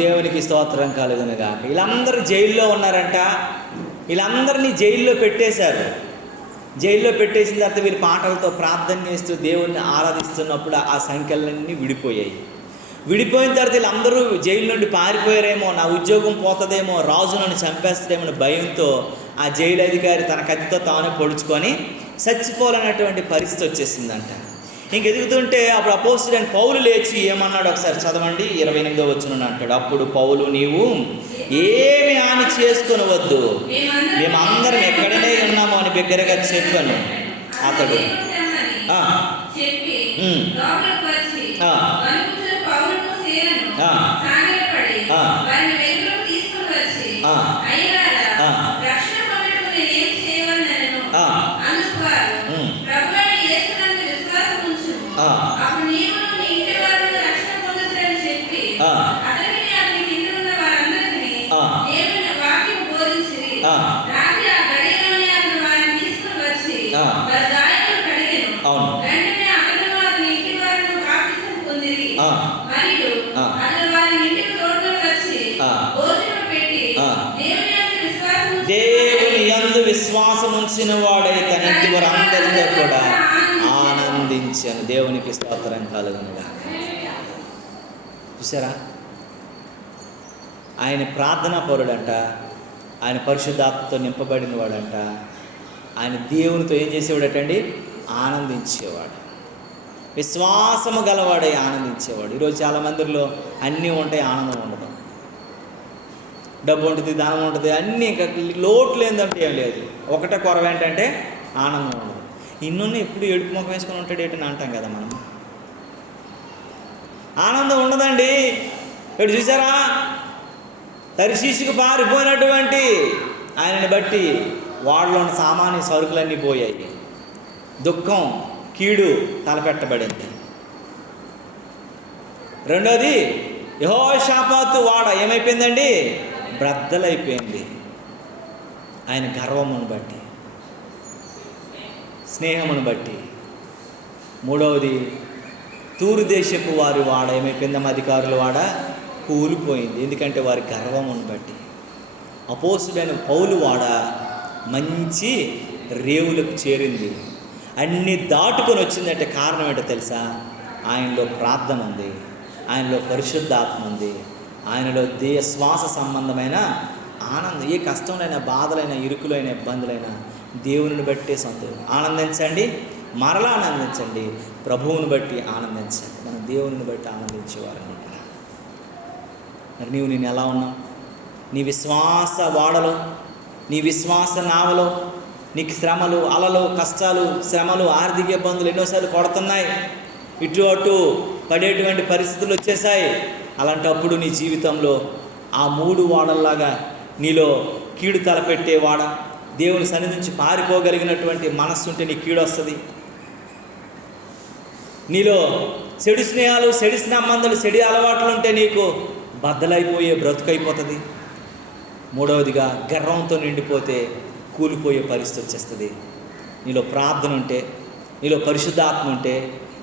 దేవునికి స్తోత్రం కలుగునుగాక. వీళ్ళందరూ జైల్లో ఉన్నారంట. వీళ్ళందరినీ జైల్లో పెట్టేశారు. జైల్లో పెట్టేసిన తర్వాత వీళ్ళు పాటలతో ప్రార్థన చేస్తూ దేవుణ్ణి ఆరాధిస్తున్నప్పుడు ఆ సంఖ్యలన్నీ విడిపోయాయి. విడిపోయిన తర్వాత వీళ్ళందరూ జైలు నుండి పారిపోయారేమో, నా ఉద్యోగం పోతుందేమో, రాజు నన్ను చంపేస్తాడేమో అని భయంతో ఆ జైలు అధికారి తన కత్తితో తాను పొడుచుకొని చచ్చిపోవాలన్నటువంటి పరిస్థితి వచ్చేసిందంట. ఇంకెదుగుతుంటే అప్పుడు అపోస్తలుడైన పౌలు లేచి ఏమన్నాడు ఒకసారి చదవండి. 28వ వచనం అంటాడు, అప్పుడు పౌలు, నీవు ఏమి హాని చేసుకొనవద్దు, మేమందరం ఎక్కడనే ఉన్నాము అని బిగ్గరగా చెప్పాను. అతడు దేవుని యందు విశ్వాసం ఉంచిన వాడై తన ఇంటి వారందరితో కూడా ఆనందించాను. దేవునికి స్తోత్రం కలుగునుగా. చూసారా, ఆయన ప్రార్థనా పరుడంట, ఆయన పరిశుద్ధాత్మతో నింపబడిన వాడంట. ఆయన దేవునితో ఏం చేసేవాడటండి? ఆనందించేవాడు. విశ్వాసము గలవాడై ఆనందించేవాడు. ఈరోజు చాలా మందిలో అన్నీ ఉంటాయి, ఆనందం ఉండదు. డబ్బు ఉంటుంది, దానం ఉంటుంది, అన్నీ ఇంకా లోటు లేదంటే ఏం లేదు. ఒకటే కొరవ ఏంటంటే ఆనందం ఉండదు. ఇన్నున్న ఎప్పుడు ఏడుపు ముఖం వేసుకొని ఉంటాడు ఏంటని అంటాం కదా మనం. ఆనందం ఉండదండి. ఇక్కడ చూసారా, తర్షీషుకు పారిపోయినటువంటి ఆయనని బట్టి వాళ్ళలోని సామాన్య సరుకులన్నీ పోయాయి. దుఃఖం, కీడు తలపెట్టబడింది. రెండోది, యెహోషాపాతు వాడ ఏమైపోయిందండి? బ్రద్దలైపోయింది ఆయన గర్వమును బట్టి. స్నేహమును బట్టి. మూడవది, తూరు దేశపు వారి వాడ ఏమైపోయిందమ్మ, అధికారుల వాడ కూలిపోయింది. ఎందుకంటే వారి గర్వమును బట్టి. అపోస్తుడైన పౌలు వాడ మంచి రేవులకు చేరింది. అన్ని దాటుకొని వచ్చిందంటే కారణం ఏంటో తెలుసా? ఆయనలో ప్రార్థన ఉంది, ఆయనలో పరిశుద్ధాత్మ ఉంది, ఆయనలో శ్వాస సంబంధమైన ఆనందం. ఏ కష్టంలైన, బాధలైన, ఇరుకులైన, ఇబ్బందులైన దేవుని బట్టే సంతోషం. ఆనందించండి, మరలా ఆనందించండి, ప్రభువుని బట్టి ఆనందించండి. మనం దేవుని బట్టి ఆనందించేవారని. మరి నేను ఎలా ఉన్నావు? నీ విశ్వాస వాడలో, నీ విశ్వాస నావలో నీకు శ్రమలు, అలలు, కష్టాలు, శ్రమలు, ఆర్థిక ఇబ్బందులు ఎన్నోసార్లు కొడుతున్నాయి. ఇటు అటు పడేటువంటి పరిస్థితులు వచ్చేసాయి. అలాంటప్పుడు నీ జీవితంలో ఆ 3 వాడల్లాగా నీలో కీడు తలపెట్టేవాడ, దేవుని సన్నిధి నుంచి పారిపోగలిగినటువంటి మనస్సు ఉంటే నీ కీడు వస్తుంది. నీలో చెడు స్నేహాలు, చెడు సంబంధాలు, చెడు అలవాట్లు ఉంటే నీకు బద్దలైపోయే బ్రతుకైపోతుంది. మూడవదిగా, గర్వంతో నిండిపోతే కూలిపోయే పరిస్థితి వచ్చేస్తుంది. నీలో ప్రార్థన ఉంటే, నీలో పరిశుద్ధాత్మ ఉంటే,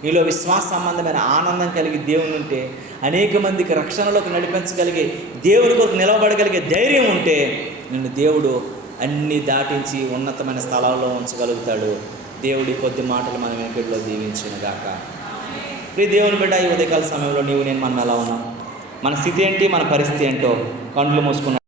నీలో విశ్వాస సంబంధమైన ఆనందం కలిగి దేవుని ఉంటే, అనేక మందికి రక్షణలోకి నడిపించగలిగే, దేవుని కొరకు నిలబడగలిగే ధైర్యం ఉంటే, నిన్ను దేవుడు అన్నీ దాటించి ఉన్నతమైన స్థలాల్లో ఉంచగలుగుతాడు. దేవుడి కొద్ది మాటలు మన వెనుకట్లో దీవించునుగాక. ప్రియ దేవుని బిడ్డ, ఈ ఉదయకాల సమయంలో నీవు నేను మనం ఎలా ఉన్నాం? మన స్థితి ఏంటి, మన పరిస్థితి ఏంటో కళ్ళు మూసుకున్నాం.